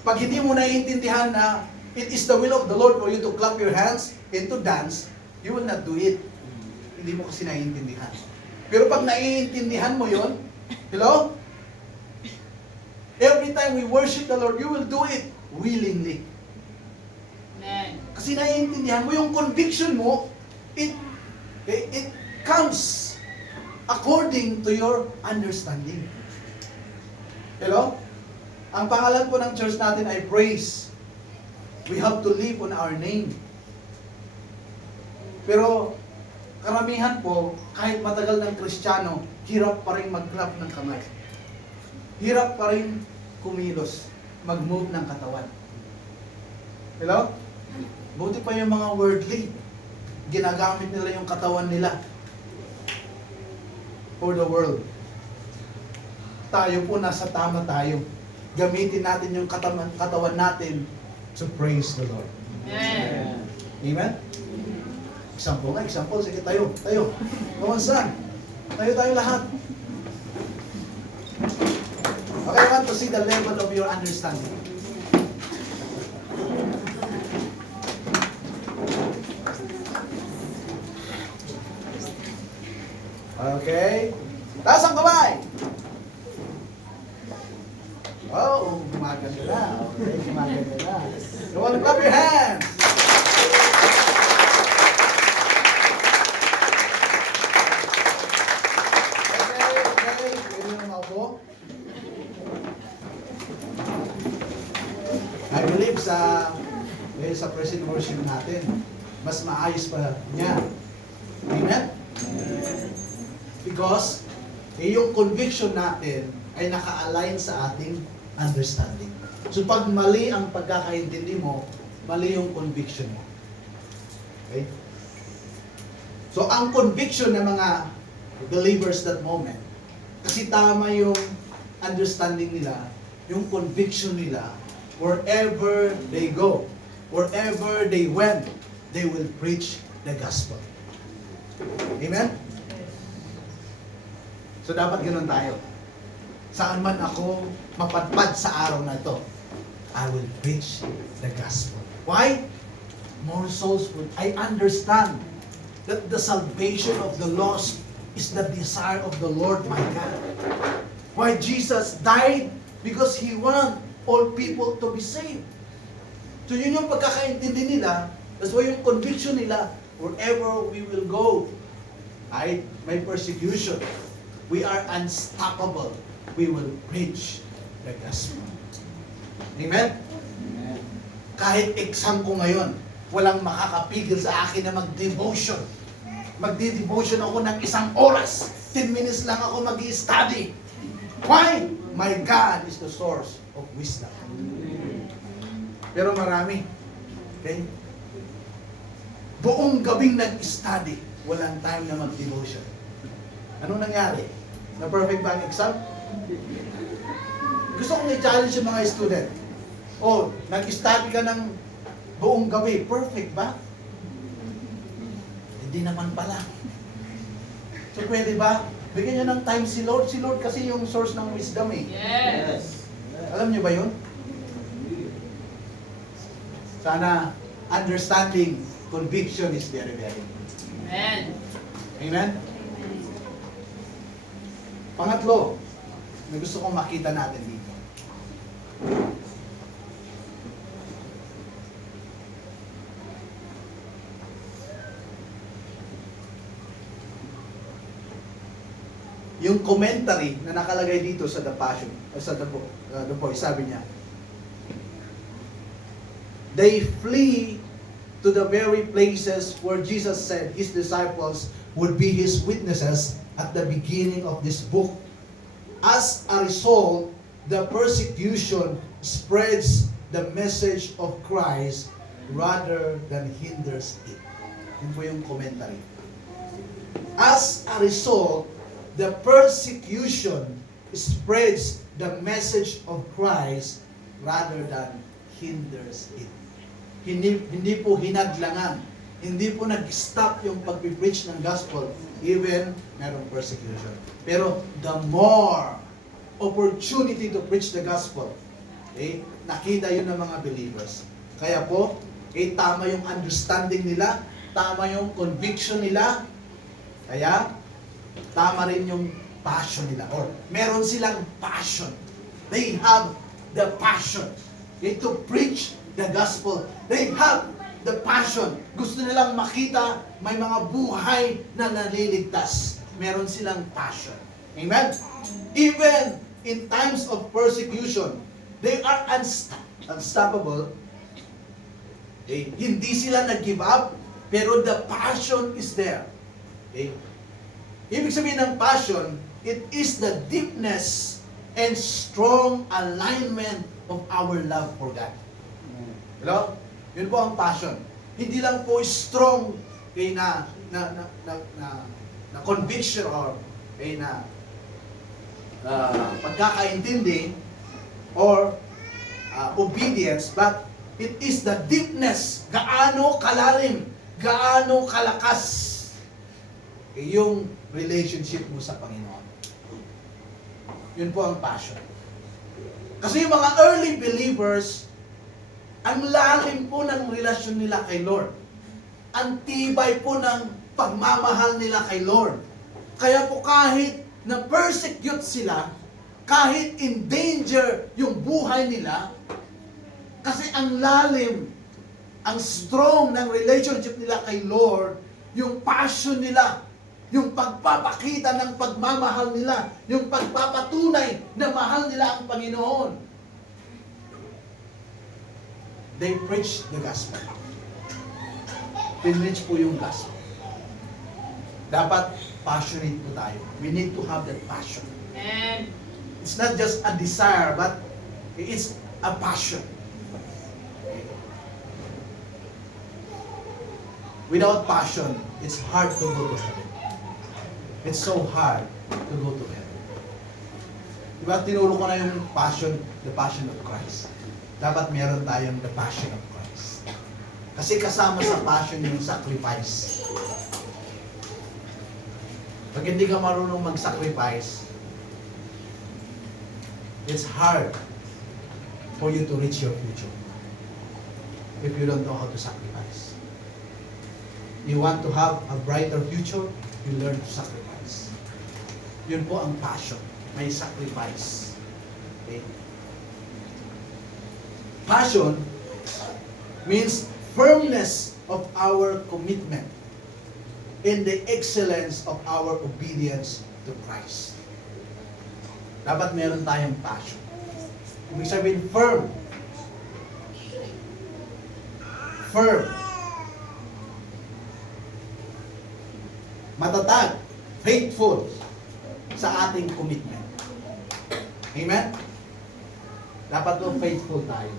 pag hindi mo naiintindihan na it is the will of the Lord for you to clap your hands and to dance, you will not do it. Hindi mo kasi naiintindihan. Pero pag naiintindihan mo yon, hello? Every time we worship the Lord, you will do it willingly. Amen. Kasi naiintindihan mo, yung conviction mo, it comes according to your understanding. Hello? Ang pangalan po ng church natin ay Praise. We have to live on our name. Pero karamihan po, kahit matagal ng Kristiyano, hirap pa rin mag-clap ng kamay. Hirap pa rin kumilos, mag-move ng katawan. Hello? Buti pa yung mga worldly. Ginagamit nila yung katawan nila for the world. Tayo po, nasa tama tayo. Gamitin natin yung katawan natin to praise the Lord. Amen. Amen? Example. Sige, tayo. Come on, son. Tayo lahat. Okay, I want to see the level of your understanding. Okay. Taas ang kamay. Oh, gumaganda na. Okay, gumaganda na. You want to clap your hands. Okay. Pwede na maupo. I believe sa present worship natin, mas maayos pa niya. Amen? Because, yung conviction natin ay naka-align sa ating understanding. So pag mali ang pagkakaintindi mo, mali yung conviction mo. Okay? So ang conviction ng mga believers that moment, kasi tama yung understanding nila, yung conviction nila, wherever they go, wherever they went, they will preach the gospel. Amen? So dapat ganun tayo. Saan man ako mapadpad sa araw na ito, I will preach the gospel. Why? More souls would. I understand that the salvation of the lost is the desire of the Lord my God. Why Jesus died? Because He want all people to be saved. So yun yung pagkakaintindi nila. That's why yung conviction nila, wherever we will go, may persecution, we are unstoppable. We will preach the gospel. Amen? Kahit exam ko ngayon, walang makakapigil sa akin na mag-devotion. Magdi-devotion ako ng 1 oras. 10 minutes lang ako mag-i-study. Why? My God is the source of wisdom. Pero marami. Okay? Buong gabing nag-study, walang time na mag-devotion. Anong nangyari? Na perfect ba ang exam? Gusto kong i-challenge yung mga student. Oh, nag-study ka ng buong gabi. Perfect ba? Hindi naman pala. So pwede ba? Bigyan nyo ng time si Lord. Si Lord kasi yung source ng wisdom eh. Yes. Alam nyo ba yun? Sana understanding, conviction is very, very important. Amen. Amen? Pangatlo, na gusto kong makita natin dito. Yung commentary na nakalagay dito sa The Passion, sa The Voice, sabi niya, they flee to the very places where Jesus said His disciples would be His witnesses at the beginning of this book. As a result, the persecution spreads the message of Christ rather than hinders it. Yun po yung commentary. As a result, the persecution spreads the message of Christ rather than hinders it. Hindi po hinadlangan. Hindi po nag-stop yung pag-preach ng gospel even merong persecution. Pero the more opportunity to preach the gospel, nakita yun ng mga believers. Kaya po, tama yung understanding nila, tama yung conviction nila, kaya tama rin yung passion nila. Or meron silang passion. They have the passion to preach the gospel. They have the passion. Gusto nilang makita may mga buhay na naliligtas. Meron silang passion. Amen? Even in times of persecution, they are unstoppable. Hindi sila nag-give up, pero the passion is there. Ibig sabihin ng passion, it is the deepness and strong alignment of our love for God. Hello? Yun po ang passion. Hindi lang po strong na conviction or na pagkakaintindi or obedience, but it is the deepness, gaano kalalim, gaano kalakas yung relationship mo sa Panginoon. Yun po ang passion. Kasi yung mga early believers, ang lalim po ng relasyon nila kay Lord. Ang tibay po ng pagmamahal nila kay Lord. Kaya po kahit na persecute sila, kahit in danger yung buhay nila, kasi ang lalim, ang strong ng relationship nila kay Lord, yung passion nila, yung pagpapakita ng pagmamahal nila, yung pagpapatunay na mahal nila ang Panginoon. They preach the gospel. Pinreach po yung gospel. Dapat passionate po tayo. We need to have that passion. And It's not just a desire, but it's a passion. Without passion, it's hard to go to heaven. It's so hard to go to heaven. Diba, tinuro ko na yung passion, the passion of Christ. Dapat meron tayong the passion of Christ. Kasi kasama sa passion yung sacrifice. Pag hindi ka marunong mag-sacrifice, it's hard for you to reach your future if you don't know how to sacrifice. You want to have a brighter future, you learn to sacrifice. Yun po ang passion. May sacrifice. Okay? Passion means firmness of our commitment in the excellence of our obedience to Christ. Dapat meron tayong passion. Ibig sabihin, firm. Firm. Matatag. Faithful sa ating commitment. Amen? Dapat po faithful tayo.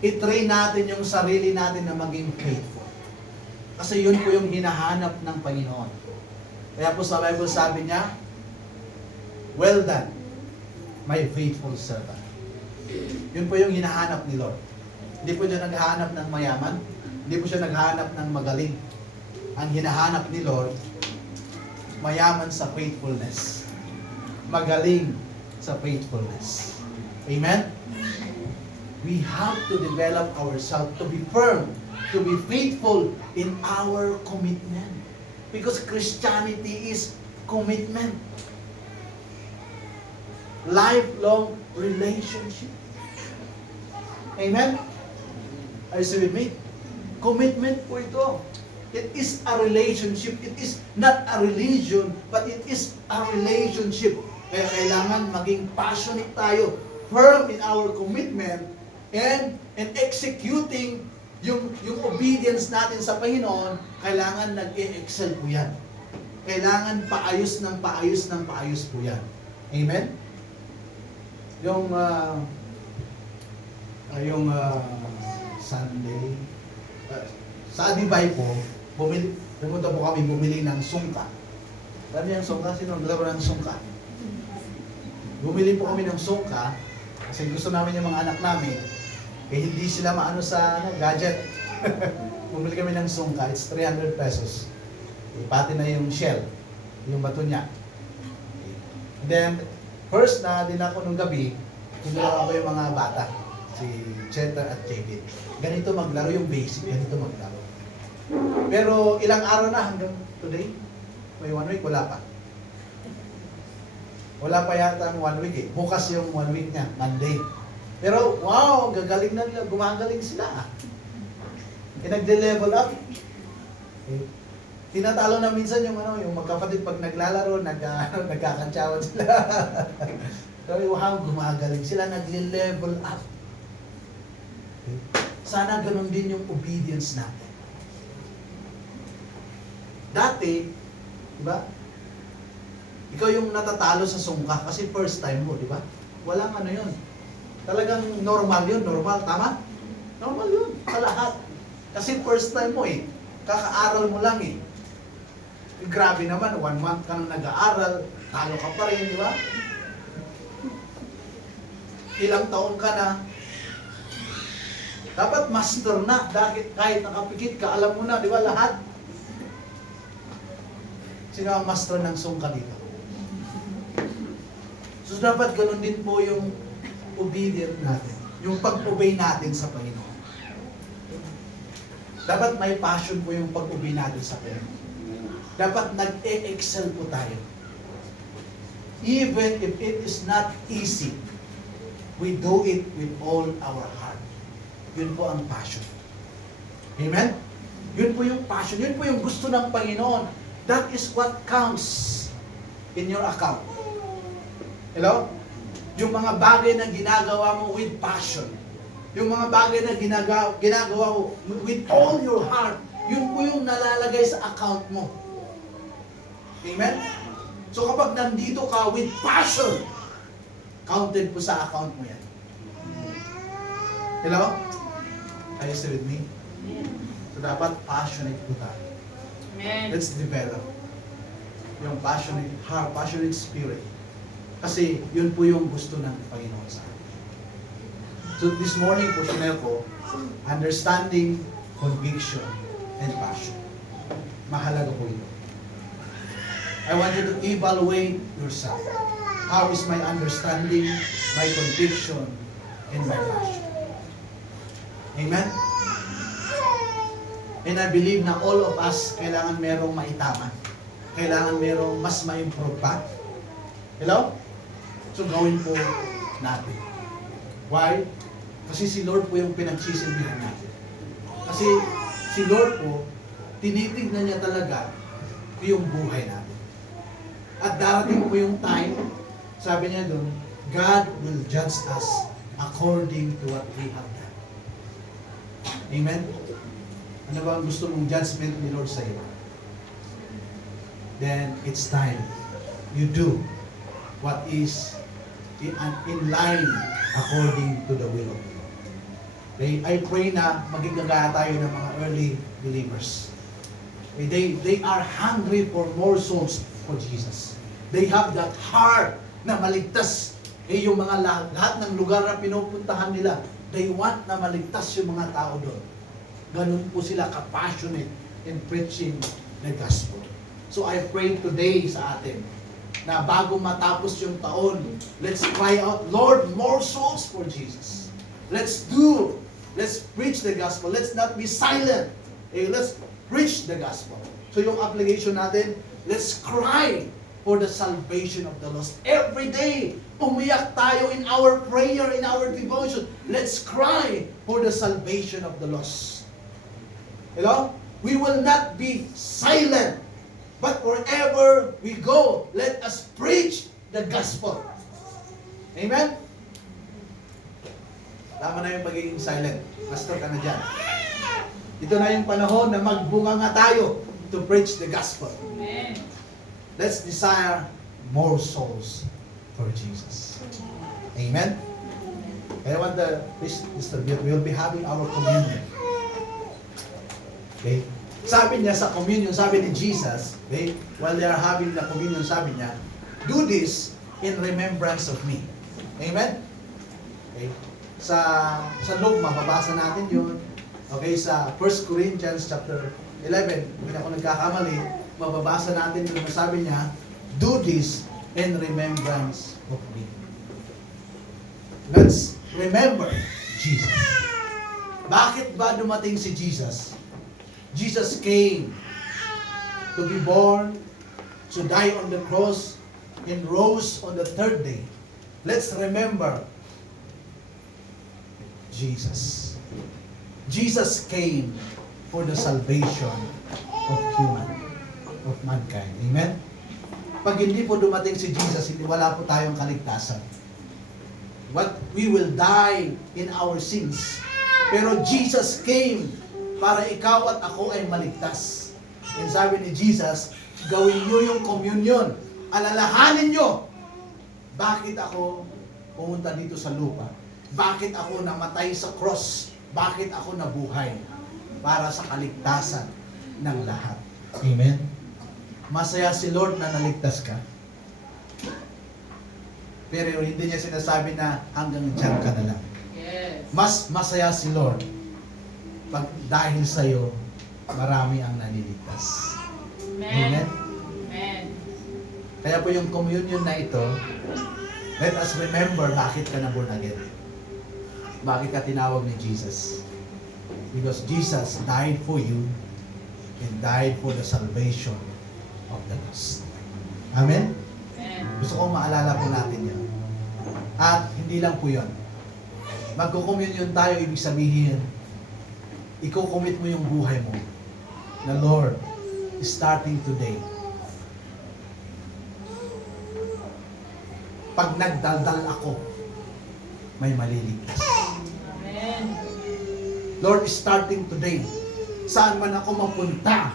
I-train natin yung sarili natin na maging faithful. Kasi yun po yung hinahanap ng Panginoon. Kaya po sa Bible sabi niya, well done, my faithful servant. Yun po yung hinahanap ni Lord. Hindi po siya naghahanap ng mayaman. Hindi po siya naghahanap ng magaling. Ang hinahanap ni Lord, mayaman sa faithfulness. Magaling sa faithfulness. Amen? We have to develop ourselves to be firm, to be faithful in our commitment. Because Christianity is commitment. Lifelong relationship. Amen? Are you still with me? Commitment po ito. It is a relationship. It is not a religion, but it is a relationship. Kaya kailangan maging passionate tayo, firm in our commitment, and executing yung obedience natin sa Panginoon, kailangan nag-e-excel po yan. Kailangan paayos ng paayos po yan. Amen? Yung Sunday, sa Adibay po, pumunta po kami bumili ng sungka. Alam niyo yung sungka? Sino naglaro ng sungka? Bumili po kami ng sungka kasi gusto namin yung mga anak namin. Hindi sila maano sa gadget. Bumili kami ng sungka. It's 300 pesos. Pati na yung shell, yung bato niya. And then, first na din ako nung gabi, tinulungan ko yung mga bata. Si Chetar at David. Ganito maglaro yung basic, ganito maglaro. Pero ilang araw na hanggang today? May 1 week, wala pa. Wala pa yata ang 1 week eh. Bukas yung 1 week niya, Monday. Pero wow, gagaling na nila, gumagaling sila. Nagde-level up. Tinatalo na minsan yung magkapatid pag naglalaro, nagkakantsawan sila. Pero wow, gumagaling sila, nagle-level up. Sana ganun din yung obedience natin. Dati, di ba? Ikaw yung natatalo sa sungka kasi first time mo, di ba? Walang ano yun. Talagang normal yun, normal, tama? Normal yun, sa lahat. Kasi first time mo eh. Kakaaral mo lang eh. Grabe naman, 1 month kang nag-aaral, talo ka pa rin, di ba? Ilang taon ka na, dapat master na, dahil kahit nakapikit ka, alam mo na, di ba, lahat? Sino ang master ng sungka dito? So, dapat ganun din po yung obedient natin, yung pag-obey natin sa Panginoon. Dapat may passion po yung pag-obey natin sa Panginoon. Dapat nag-e-excel po tayo. Even if it is not easy, we do it with all our heart. Yun po ang passion. Amen? Yun po yung passion. Yun po yung gusto ng Panginoon. That is what counts in your account. Hello? Yung mga bagay na ginagawa mo with passion. Yung mga bagay na ginagawa mo with all your heart. Yun po yung nalalagay sa account mo. Amen? So kapag nandito ka with passion, counted po sa account mo yan. Hello? Are you still with me? So dapat passionate po tayo. Let's develop yung passionate heart, passionate spirit. Kasi yun po yung gusto ng Panginoon sa atin. So this morning po, sinel ko, understanding, conviction, and passion. Mahalaga po ito. I want you to evaluate yourself. How is my understanding, my conviction, and my passion? Amen? And I believe na all of us kailangan merong maitama. Kailangan merong mas ma-improve pa. Hello? So gawin po natin. Why? Kasi si Lord po yung pinagsisilbihan natin. Kasi si Lord po, tinitignan niya talaga yung buhay natin. At darating po yung time, sabi niya doon, God will judge us according to what we have done. Amen? Ano ba ang gusto mong judgment ni Lord sa iyo? Then, it's time you do what is in line according to the will of God. Okay? I pray na maging gagaya tayo ng mga early believers. Okay? They are hungry for more souls for Jesus. They have that heart na maligtas. Yung mga lahat ng lugar na pinupuntahan nila, they want na maligtas yung mga tao doon. Ganun po sila ka-passionate in preaching the gospel. So I pray today sa atin na bago matapos yung taon, let's cry out, Lord, more souls for Jesus. Let's preach the gospel. Let's not be silent. Let's preach the gospel. So yung application natin, let's cry for the salvation of the lost. Every day, umiyak tayo in our prayer, in our devotion. Let's cry for the salvation of the lost. You know? We will not be silent. But wherever we go, let us preach the gospel. Amen? Tama na yung pagiging silent. Pastor ka na dyan. Ito na yung panahon na magbunga nga tayo to preach the gospel. Amen. Let's desire more souls for Jesus. Amen? I want the Mr. Bill, we will be having our communion. Okay? Sabi niya sa communion, sabi ni Jesus, okay, while they are having the communion, sabi niya, do this in remembrance of me. Amen? Okay? Sa loob, mababasa natin yun. Okay, sa 1 Corinthians chapter 11, kung ako nagkakamali, mababasa natin yung sabi niya, do this in remembrance of me. Let's remember Jesus. Bakit ba dumating si Jesus? Jesus came to be born, to die on the cross, and rose on the third day. Let's remember Jesus. Jesus came for the salvation of mankind. Amen? Pag hindi po dumating si Jesus, hindi wala po tayong kaligtasan. But we will die in our sins. Pero Jesus came para ikaw at ako ay maligtas. And sabi ni Jesus, gawin nyo yung communion. Alalahanin nyo. Bakit ako pumunta dito sa lupa? Bakit ako namatay sa cross? Bakit ako nabuhay? Para sa kaligtasan ng lahat. Amen? Masaya si Lord na naligtas ka. Pero hindi niya sinasabi na hanggang dyan ka na lang. Yes. Mas masaya si Lord pag dahil sa'yo, marami ang naliligtas. Amen? Amen. Kaya po yung communion na ito, let us remember bakit ka na born again. Bakit ka tinawag ni Jesus? Because Jesus died for you and died for the salvation of the lost. Amen? Amen. Gusto kong maalala po natin yan. At hindi lang po yun. Magko-communion tayo, ibig sabihin, iko-commit mo yung buhay mo na Lord, starting today, pag nagdaldal ako, may maliligtas. Amen. Lord, starting today, saan man ako mapunta,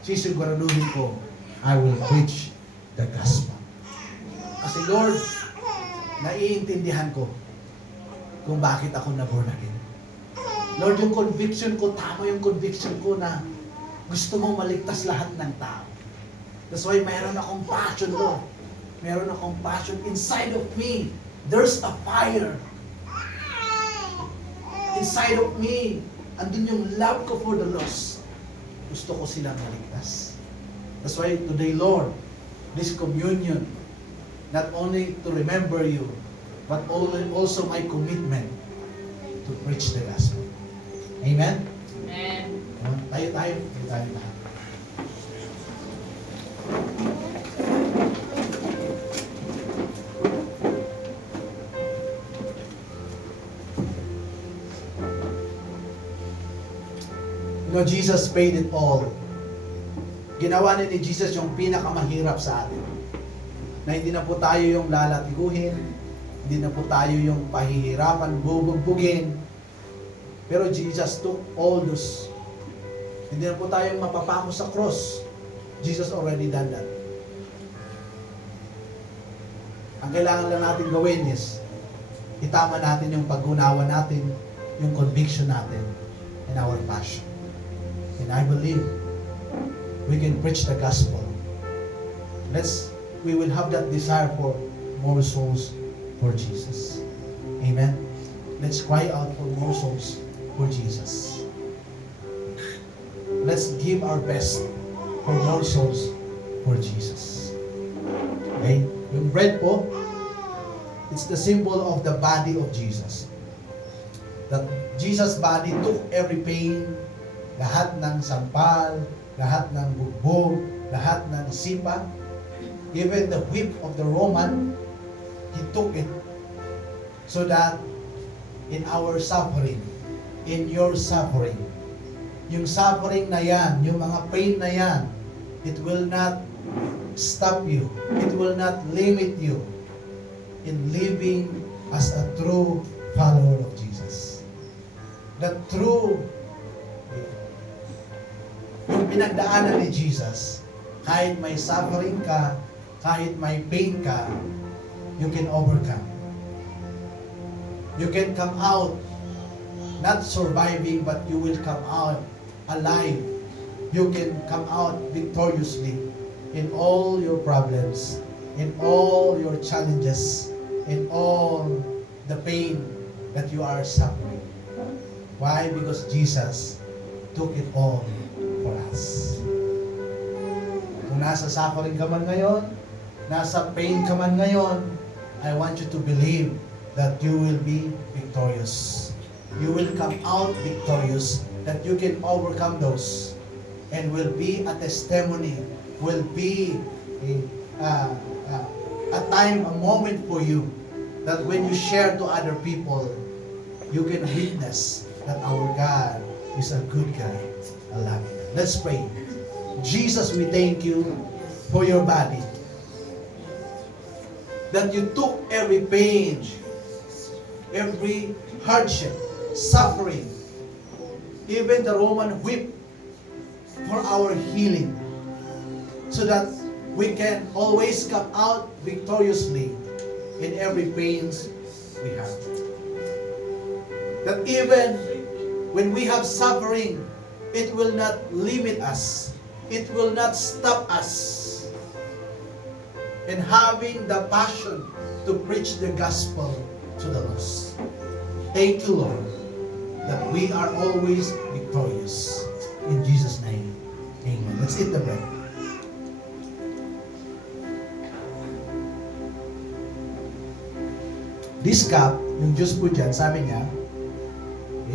sisiguraduhin ko, I will preach the gospel. Kasi Lord, naiintindihan ko kung bakit ako na-born again. Lord, yung conviction ko, tama yung conviction ko na gusto mong maligtas lahat ng tao. That's why mayroon akong passion, Lord. Meron akong passion inside of me. There's a fire. Inside of me, andun yung love ko for the lost. Gusto ko silang maligtas. That's why today, Lord, this communion, not only to remember you, but also my commitment to preach the gospel. Amen? Amen. Tayo lahat. You know, Jesus paid it all. Ginawa ni Jesus yung pinakamahirap sa atin. Na hindi na po tayo yung lalatiguhin, hindi na po tayo yung pahihirapan, bubugbugin. Pero Jesus took all those. Hindi na po tayong mapapako sa cross. Jesus already done that. Ang kailangan lang natin gawin is, itama natin yung pag-unawa natin, yung conviction natin, and our passion. And I believe we can preach the gospel. We will have that desire for more souls for Jesus. Amen. Let's cry out for more souls for Jesus. Let's give our best for more souls for Jesus. Okay? Yung bread po, it's the symbol of the body of Jesus. That Jesus' body took every pain, lahat ng sampal, lahat ng bugbog, lahat ng sipa, even the whip of the Roman, He took it so that in our suffering, in your suffering, yung suffering na yan, yung mga pain na yan, it will not stop you. It will not limit you in living as a true follower of Jesus. The true, yung pinagdaanan ni Jesus, kahit may suffering ka, kahit may pain ka, you can overcome. You can come out, not surviving, but you will come out alive. You can come out victoriously in all your problems, in all your challenges, in all the pain that you are suffering. Why? Because Jesus took it all for us. Kung nasa suffering ka man ngayon, nasa pain ka man ngayon, I want you to believe that you will be victorious. You will come out victorious, that you can overcome those, and will be a testimony, will be a time, a moment for you, that when you share to other people, you can witness that our God is a good God, a loving God. Let's pray. Jesus, we thank you for your body, that you took every pain, every hardship, suffering, even the Roman whip, for our healing, so that we can always come out victoriously in every pains we have. That even when we have suffering, it will not limit us. It will not stop us in having the passion to preach the gospel to the lost. Thank you, Lord, that we are always victorious. In Jesus' name, amen. Let's eat the bread. This cup, yung juice po dyan, sabi niya,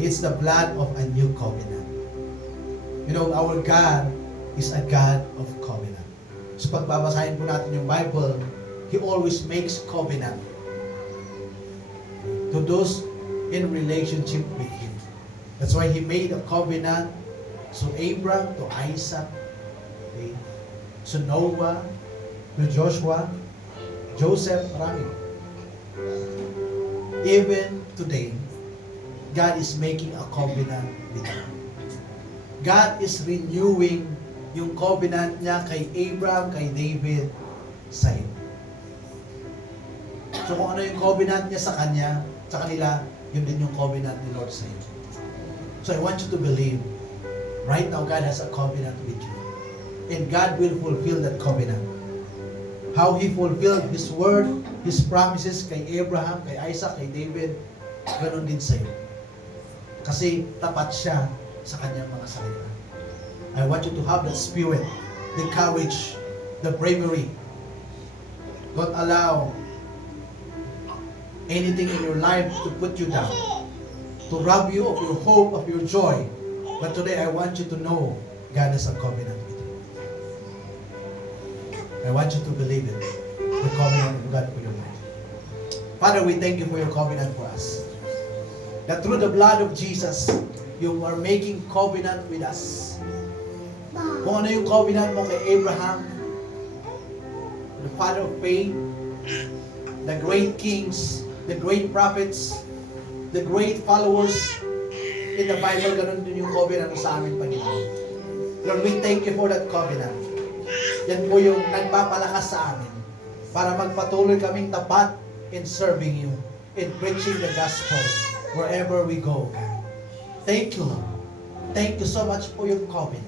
it's the blood of a new covenant. You know, our God is a God of covenant. So pagbabasahin po natin yung Bible, He always makes covenant to those in relationship with Him. That's why He made a covenant to Abraham, to Isaac, okay, to Noah, to Joshua, Joseph, marami. Even today, God is making a covenant with them. God is renewing yung covenant niya kay Abraham, kay David, sa iyo. So kung ano yung covenant niya sa kanya, sa kanila, yun din yung covenant ni Lord sa iyo. So I want you to believe, right now God has a covenant with you. And God will fulfill that covenant. How He fulfilled His word, His promises kay Abraham, kay Isaac, kay David, ganun din sa iyo. Kasi tapat siya sa kanyang mga salita. I want you to have that spirit, the courage, the bravery. Don't allow anything in your life to put you down, to rob you of your hope, of your joy. But today I want you to know God has a covenant with you. I want you to believe it, the covenant of God for your life. Father, we thank you for your covenant for us. That through the blood of Jesus, you are making covenant with us. Kung ano yung covenant mo kay Abraham, the father of faith, the great kings, the great prophets, the great followers in the Bible, ganun din yung covenant sa amin, Panginoon. Lord, we thank you for that covenant. Yan po yung nagpapalakas sa amin para magpatuloy kaming tapat in serving you, in preaching the gospel wherever we go. Thank you, Lord. Thank you so much for your covenant.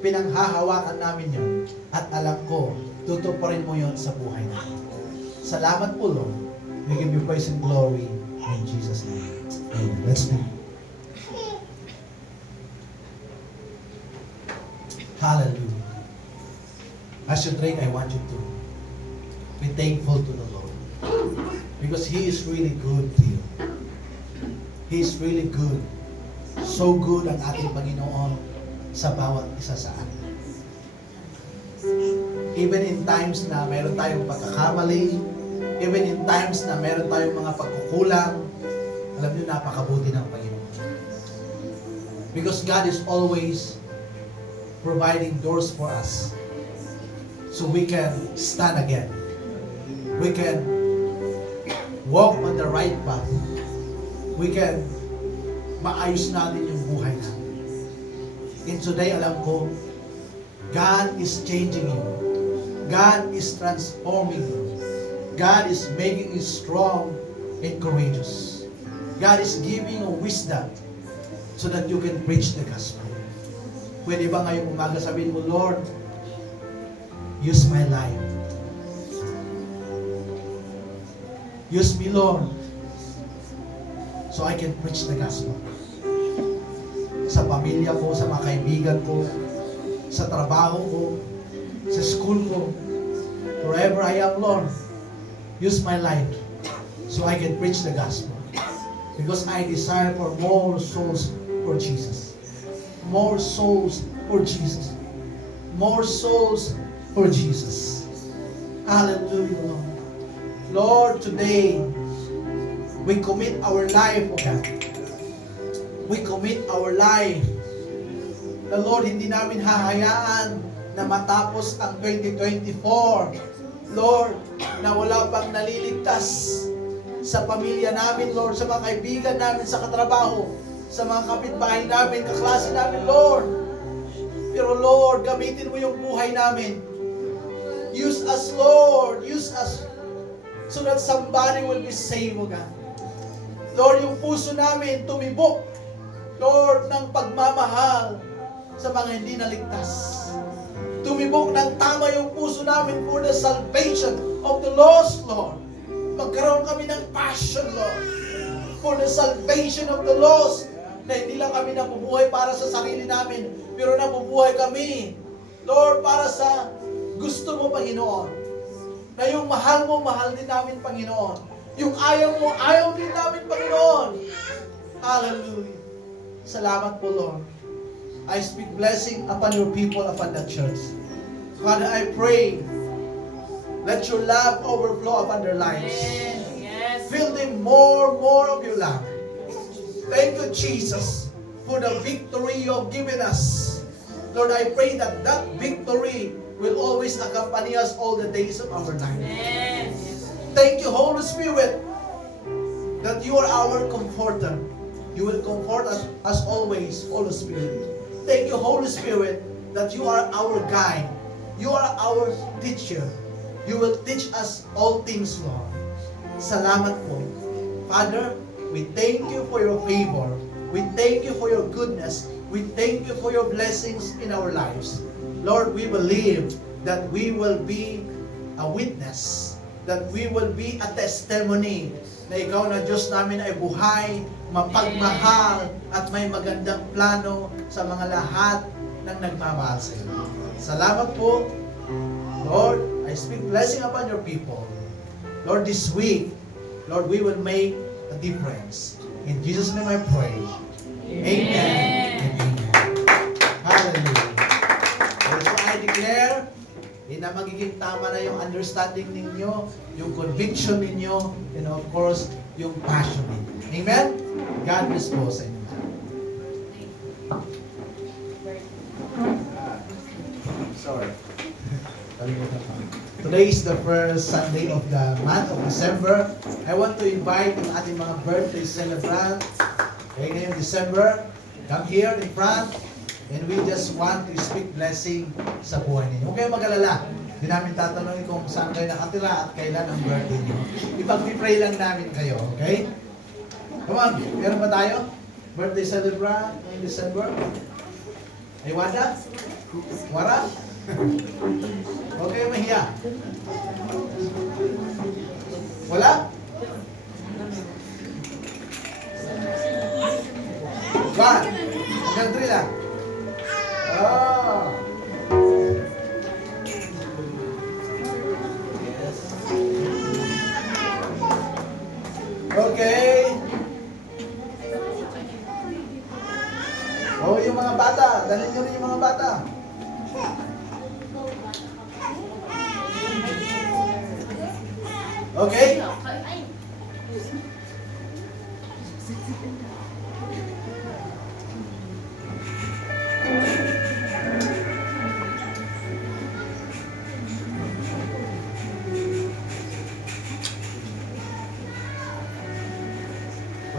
Pinanghahawakan namin yun at alam ko, tutuparin mo yun sa buhay namin. Salamat po, Lord. We give you praise and glory in Jesus' name. Amen. Let's pray. Hallelujah. As you drink, I want you to be thankful to the Lord. Because He is really good to you. He is really good. So good ang ating Panginoon sa bawat isa sa atin. Even in times na meron tayong pagkakamali, even in times na meron tayong mga pagkukulang, alam niyo, napakabuti ng Panginoon. Because God is always providing doors for us so we can stand again. We can walk on the right path. We can maayos natin yung buhay natin. And today, alam ko, God is changing you. God is transforming you. God is making you strong and courageous. God is giving you wisdom so that you can preach the gospel. Pwede ba ngayong umaga sabihin mo, Lord, use my life. Use me, Lord, so I can preach the gospel. Sa pamilya ko, sa mga kaibigan ko, sa trabaho ko, sa school ko, wherever I am, Lord, use my life so I can preach the gospel. Because I desire for more souls for Jesus. More souls for Jesus. More souls for Jesus. Hallelujah, Lord. Lord, today, we commit our life, O God. We commit our life. The Lord, hindi namin hahayaan na matapos ang 2024. Lord, na wala pang naliligtas sa pamilya namin, Lord, sa mga kaibigan namin, sa katrabaho, sa mga kapitbahay namin, kaklase namin, Lord. Pero Lord, gamitin mo yung buhay namin. Use us, Lord. Use us so that somebody will be saved, O God. Lord, yung puso namin tumibok, Lord, ng pagmamahal sa mga hindi naligtas. Tumibok ng tama yung puso namin for the salvation of the lost, Lord. Magkaroon kami ng passion, Lord, for the salvation of the lost. Na hindi lang kami nabubuhay para sa sarili namin, pero nabubuhay kami, Lord, para sa gusto mo, Panginoon. Na yung mahal mo, mahal din namin, Panginoon. Yung ayaw mo, ayaw din namin, Panginoon. Hallelujah. Salamat po, Lord. I speak blessing upon your people, upon the church. Father, I pray, let your love overflow upon their lives. Yes. Fill them more of your love. Thank you, Jesus, for the victory you have given us. Lord, I pray that that victory will always accompany us all the days of our life. Yes. Thank you, Holy Spirit, that you are our comforter. You will comfort us as always, Holy Spirit. Thank you, Holy Spirit, that you are our guide. You are our teacher. You will teach us all things, Lord. Salamat po. Father, we thank you for your favor. We thank you for your goodness. We thank you for your blessings in our lives. Lord, we believe that we will be a witness, that we will be a testimony na ikaw na Diyos namin ay buhay, mapagmahal, at may magandang plano sa mga lahat ng nagmamahal sa iyo. Salamat po. Lord, I speak blessing upon your people. Lord, this week, Lord, we will make a difference. In Jesus' name I pray. Amen. And amen. Hallelujah. So I declare, na magiging tama na yung understanding ninyo, yung conviction ninyo, and of course, yung passion ninyo. Amen? God bless po sa inyo. Sorry. Today is the first Sunday of the month of December. I want to invite yung ating mga birthday celebrant. Okay, ngayong December, come here in front, and we just want to speak blessing sa buhay ninyo. Huwag kayong mag-alala. Hindi namin tatanungin kung saan kayo nakatira at kailan ang birthday niyo. Ipag-pray lang namin kayo, okay? Come on, meron ba tayo? Birthday celebrant in December? Ay, Wanda? Wara? Huwag kayong mahiya. Wala? One. Hanggang 3 lang. Oh. Okay. Oh, yung mga bata. Dalhin nyo rin yung mga bata. Okay?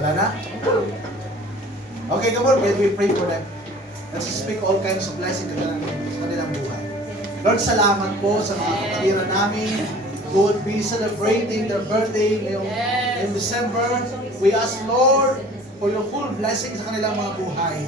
Wala na? Okay, come on, we pray for them. Let's speak all kinds of blessing sa kanilang buhay. Lord, salamat po sa mga kapatiran namin who would be celebrating their birthday ngayong December. We ask, Lord, for your full blessing sa kanilang mga buhay.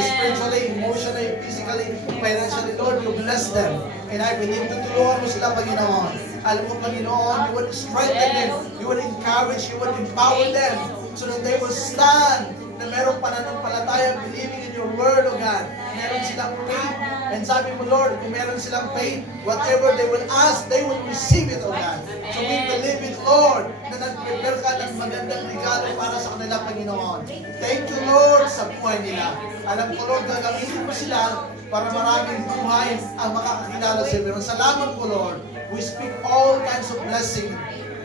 Spiritually, emotionally, physically, financially, Lord, you bless them. And I believe tutulungan mo sila, Panginoon. Alam mo, Panginoon, you will strengthen them, you will encourage, you will empower them so that they will stand na merong pananampalataya, believing in your word, O God. Meron silang faith. And sabi mo, Lord, kung meron silang faith, whatever they will ask, they will receive it, O God. So we believe it, Lord, na nag-prepare ka ng magandang regalo para sa kanila, Panginoon. Thank you, Lord, sa buhay nila. Alam ko, Lord, gagamitin mo sila para maraming buhay ang makakakilala sa iyo. Salamat po, Lord. We speak all kinds of blessing.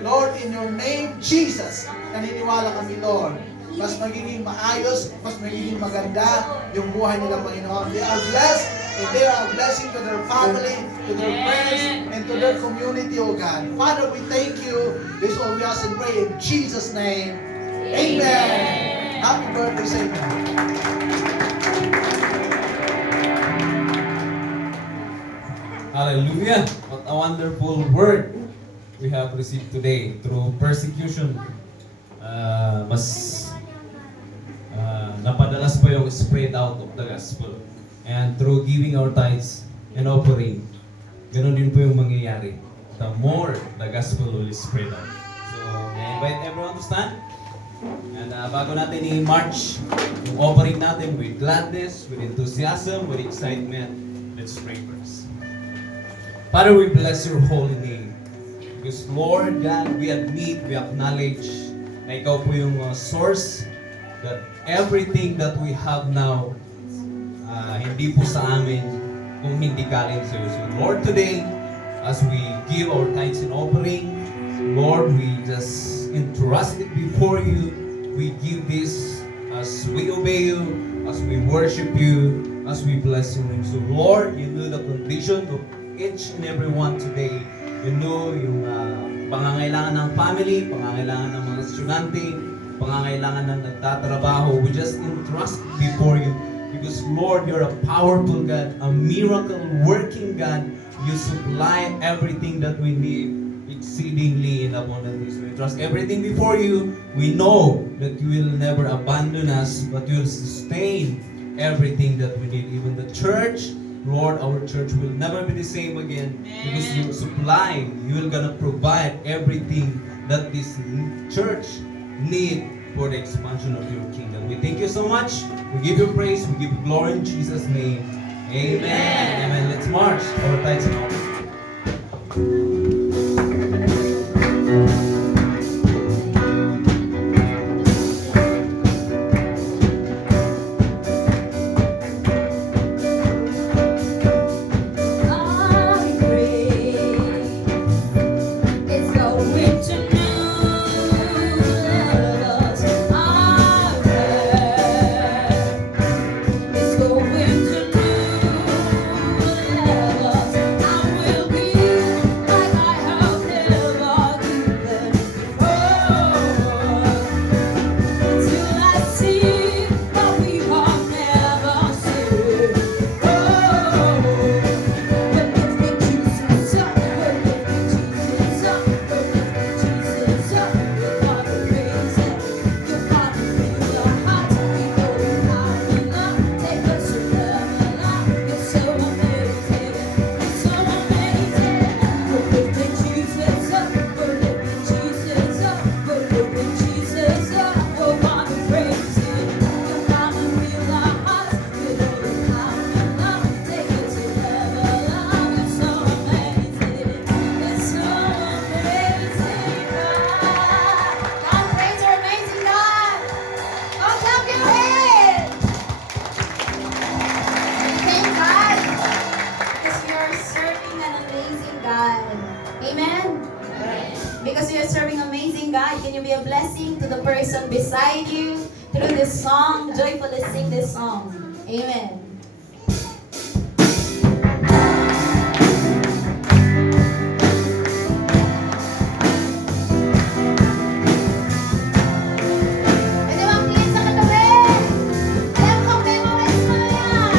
Lord, in your name, Jesus, naniniwala kami, Lord. Mas magiging maayos, mas magiging maganda yung buhay nila, Panginoon. They are blessed, and they are a blessing to their family, to their friends, and to their community, O God. Father, we thank you. This all we ask and pray in Jesus' name. Amen. Happy birthday sa inyo. Hallelujah! What a wonderful word we have received today. Through persecution, napadalas po yung spread out of the gospel. And through giving our tithes and offering, ganun din po yung mangyayari. The more the gospel will spread out. So, I invite everyone to stand. And bago natin i-march yung offering natin with gladness, with enthusiasm, with excitement, let's pray first. Father, we bless your holy name. Because Lord God, we admit, we acknowledge na ikaw po yung source that everything that we have now, hindi po sa amin kung hindi galing sa iyo. So Lord, today, as we give our tithes and offering, Lord, we just entrust it before you. We give this as we obey you, as we worship you, as we bless your name. So Lord, you know the condition of each and every one today. You know yung pangangailangan ng family, pangangailangan ng mga estudyante, pangangailangan ng nagtatrabaho. We just entrust before you. Because Lord, you're a powerful God, a miracle working God. You supply everything that we need exceedingly and abundantly. So we trust everything before you. We know that you will never abandon us, but you will sustain everything that we need. Even the church, Lord, our church will never be the same again. Because you supply, you will gonna provide everything that this church need for the expansion of your kingdom. We thank you so much. We give you praise. We give you glory in Jesus' name. Amen. Amen. Let's march our tithes and offering. I will be like Because you're serving amazing God, can you be a blessing to the person beside you through this song? Joyfully sing this song. Amen. Pwede bang tingin sa katabi? Alam ko, memorize mo na yan.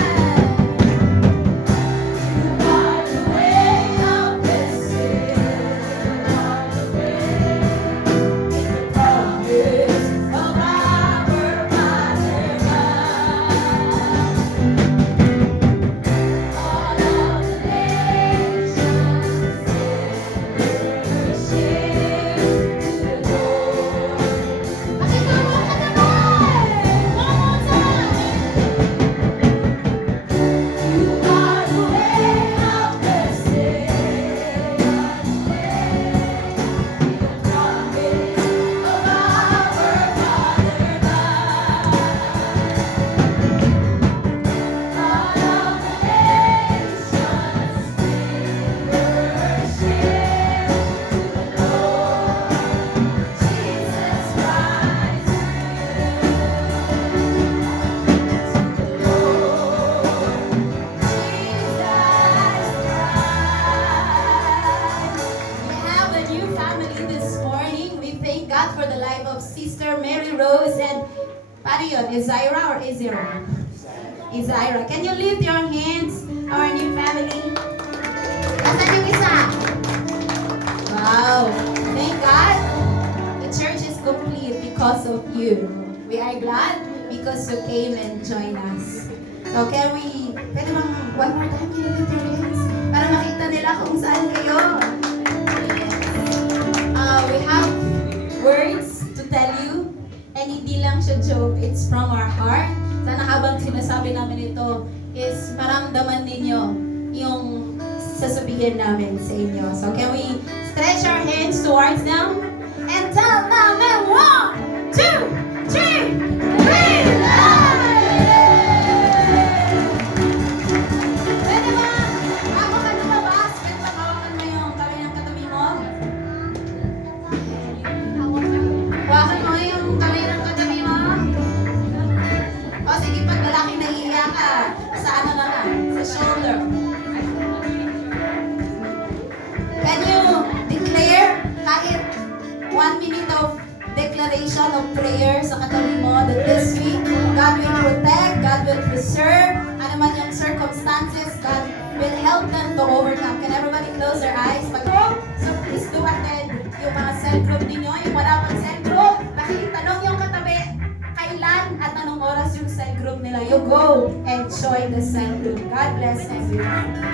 God for the life of Sister Mary Rose and Parion. Izira or Izira? Izira. Can you lift your hands, our new family? Nasaan yung isa? Wow. Thank God. The church is complete because of you. We are glad because you came and joined us. So can we, pwede bang one more time, can you lift your hands? Para makita nila kung saan kayo. We have words to tell you, and hindi lang siya joke, it's from our heart. Sana habang sinasabi namin ito is maramdaman ninyo yung sasabihin namin sa inyo. So can we stretch our hands towards them and tell them in 1, 2, 3, we love you! Pwede ba? Bago ka lumabas, pwede ba hawakan mo yung kamay ng katabi mo? Hawakan mo yung kamay ng katabi mo. O sige, pag lalaking nahihiya ka, sa ano na lang, sa shoulder. Can you declare kahit 1 minute of declaration of prayer sa katabi mo that this week, God will protect, God will preserve, ano man yung circumstances, God will help them to overcome. Can everybody close their eyes? So please do attend yung mga cell group ninyo, yung wala pang cell group, pakitanong yung katabi, kailan at anong oras yung cell group nila. You go and join the cell group. God bless everyone.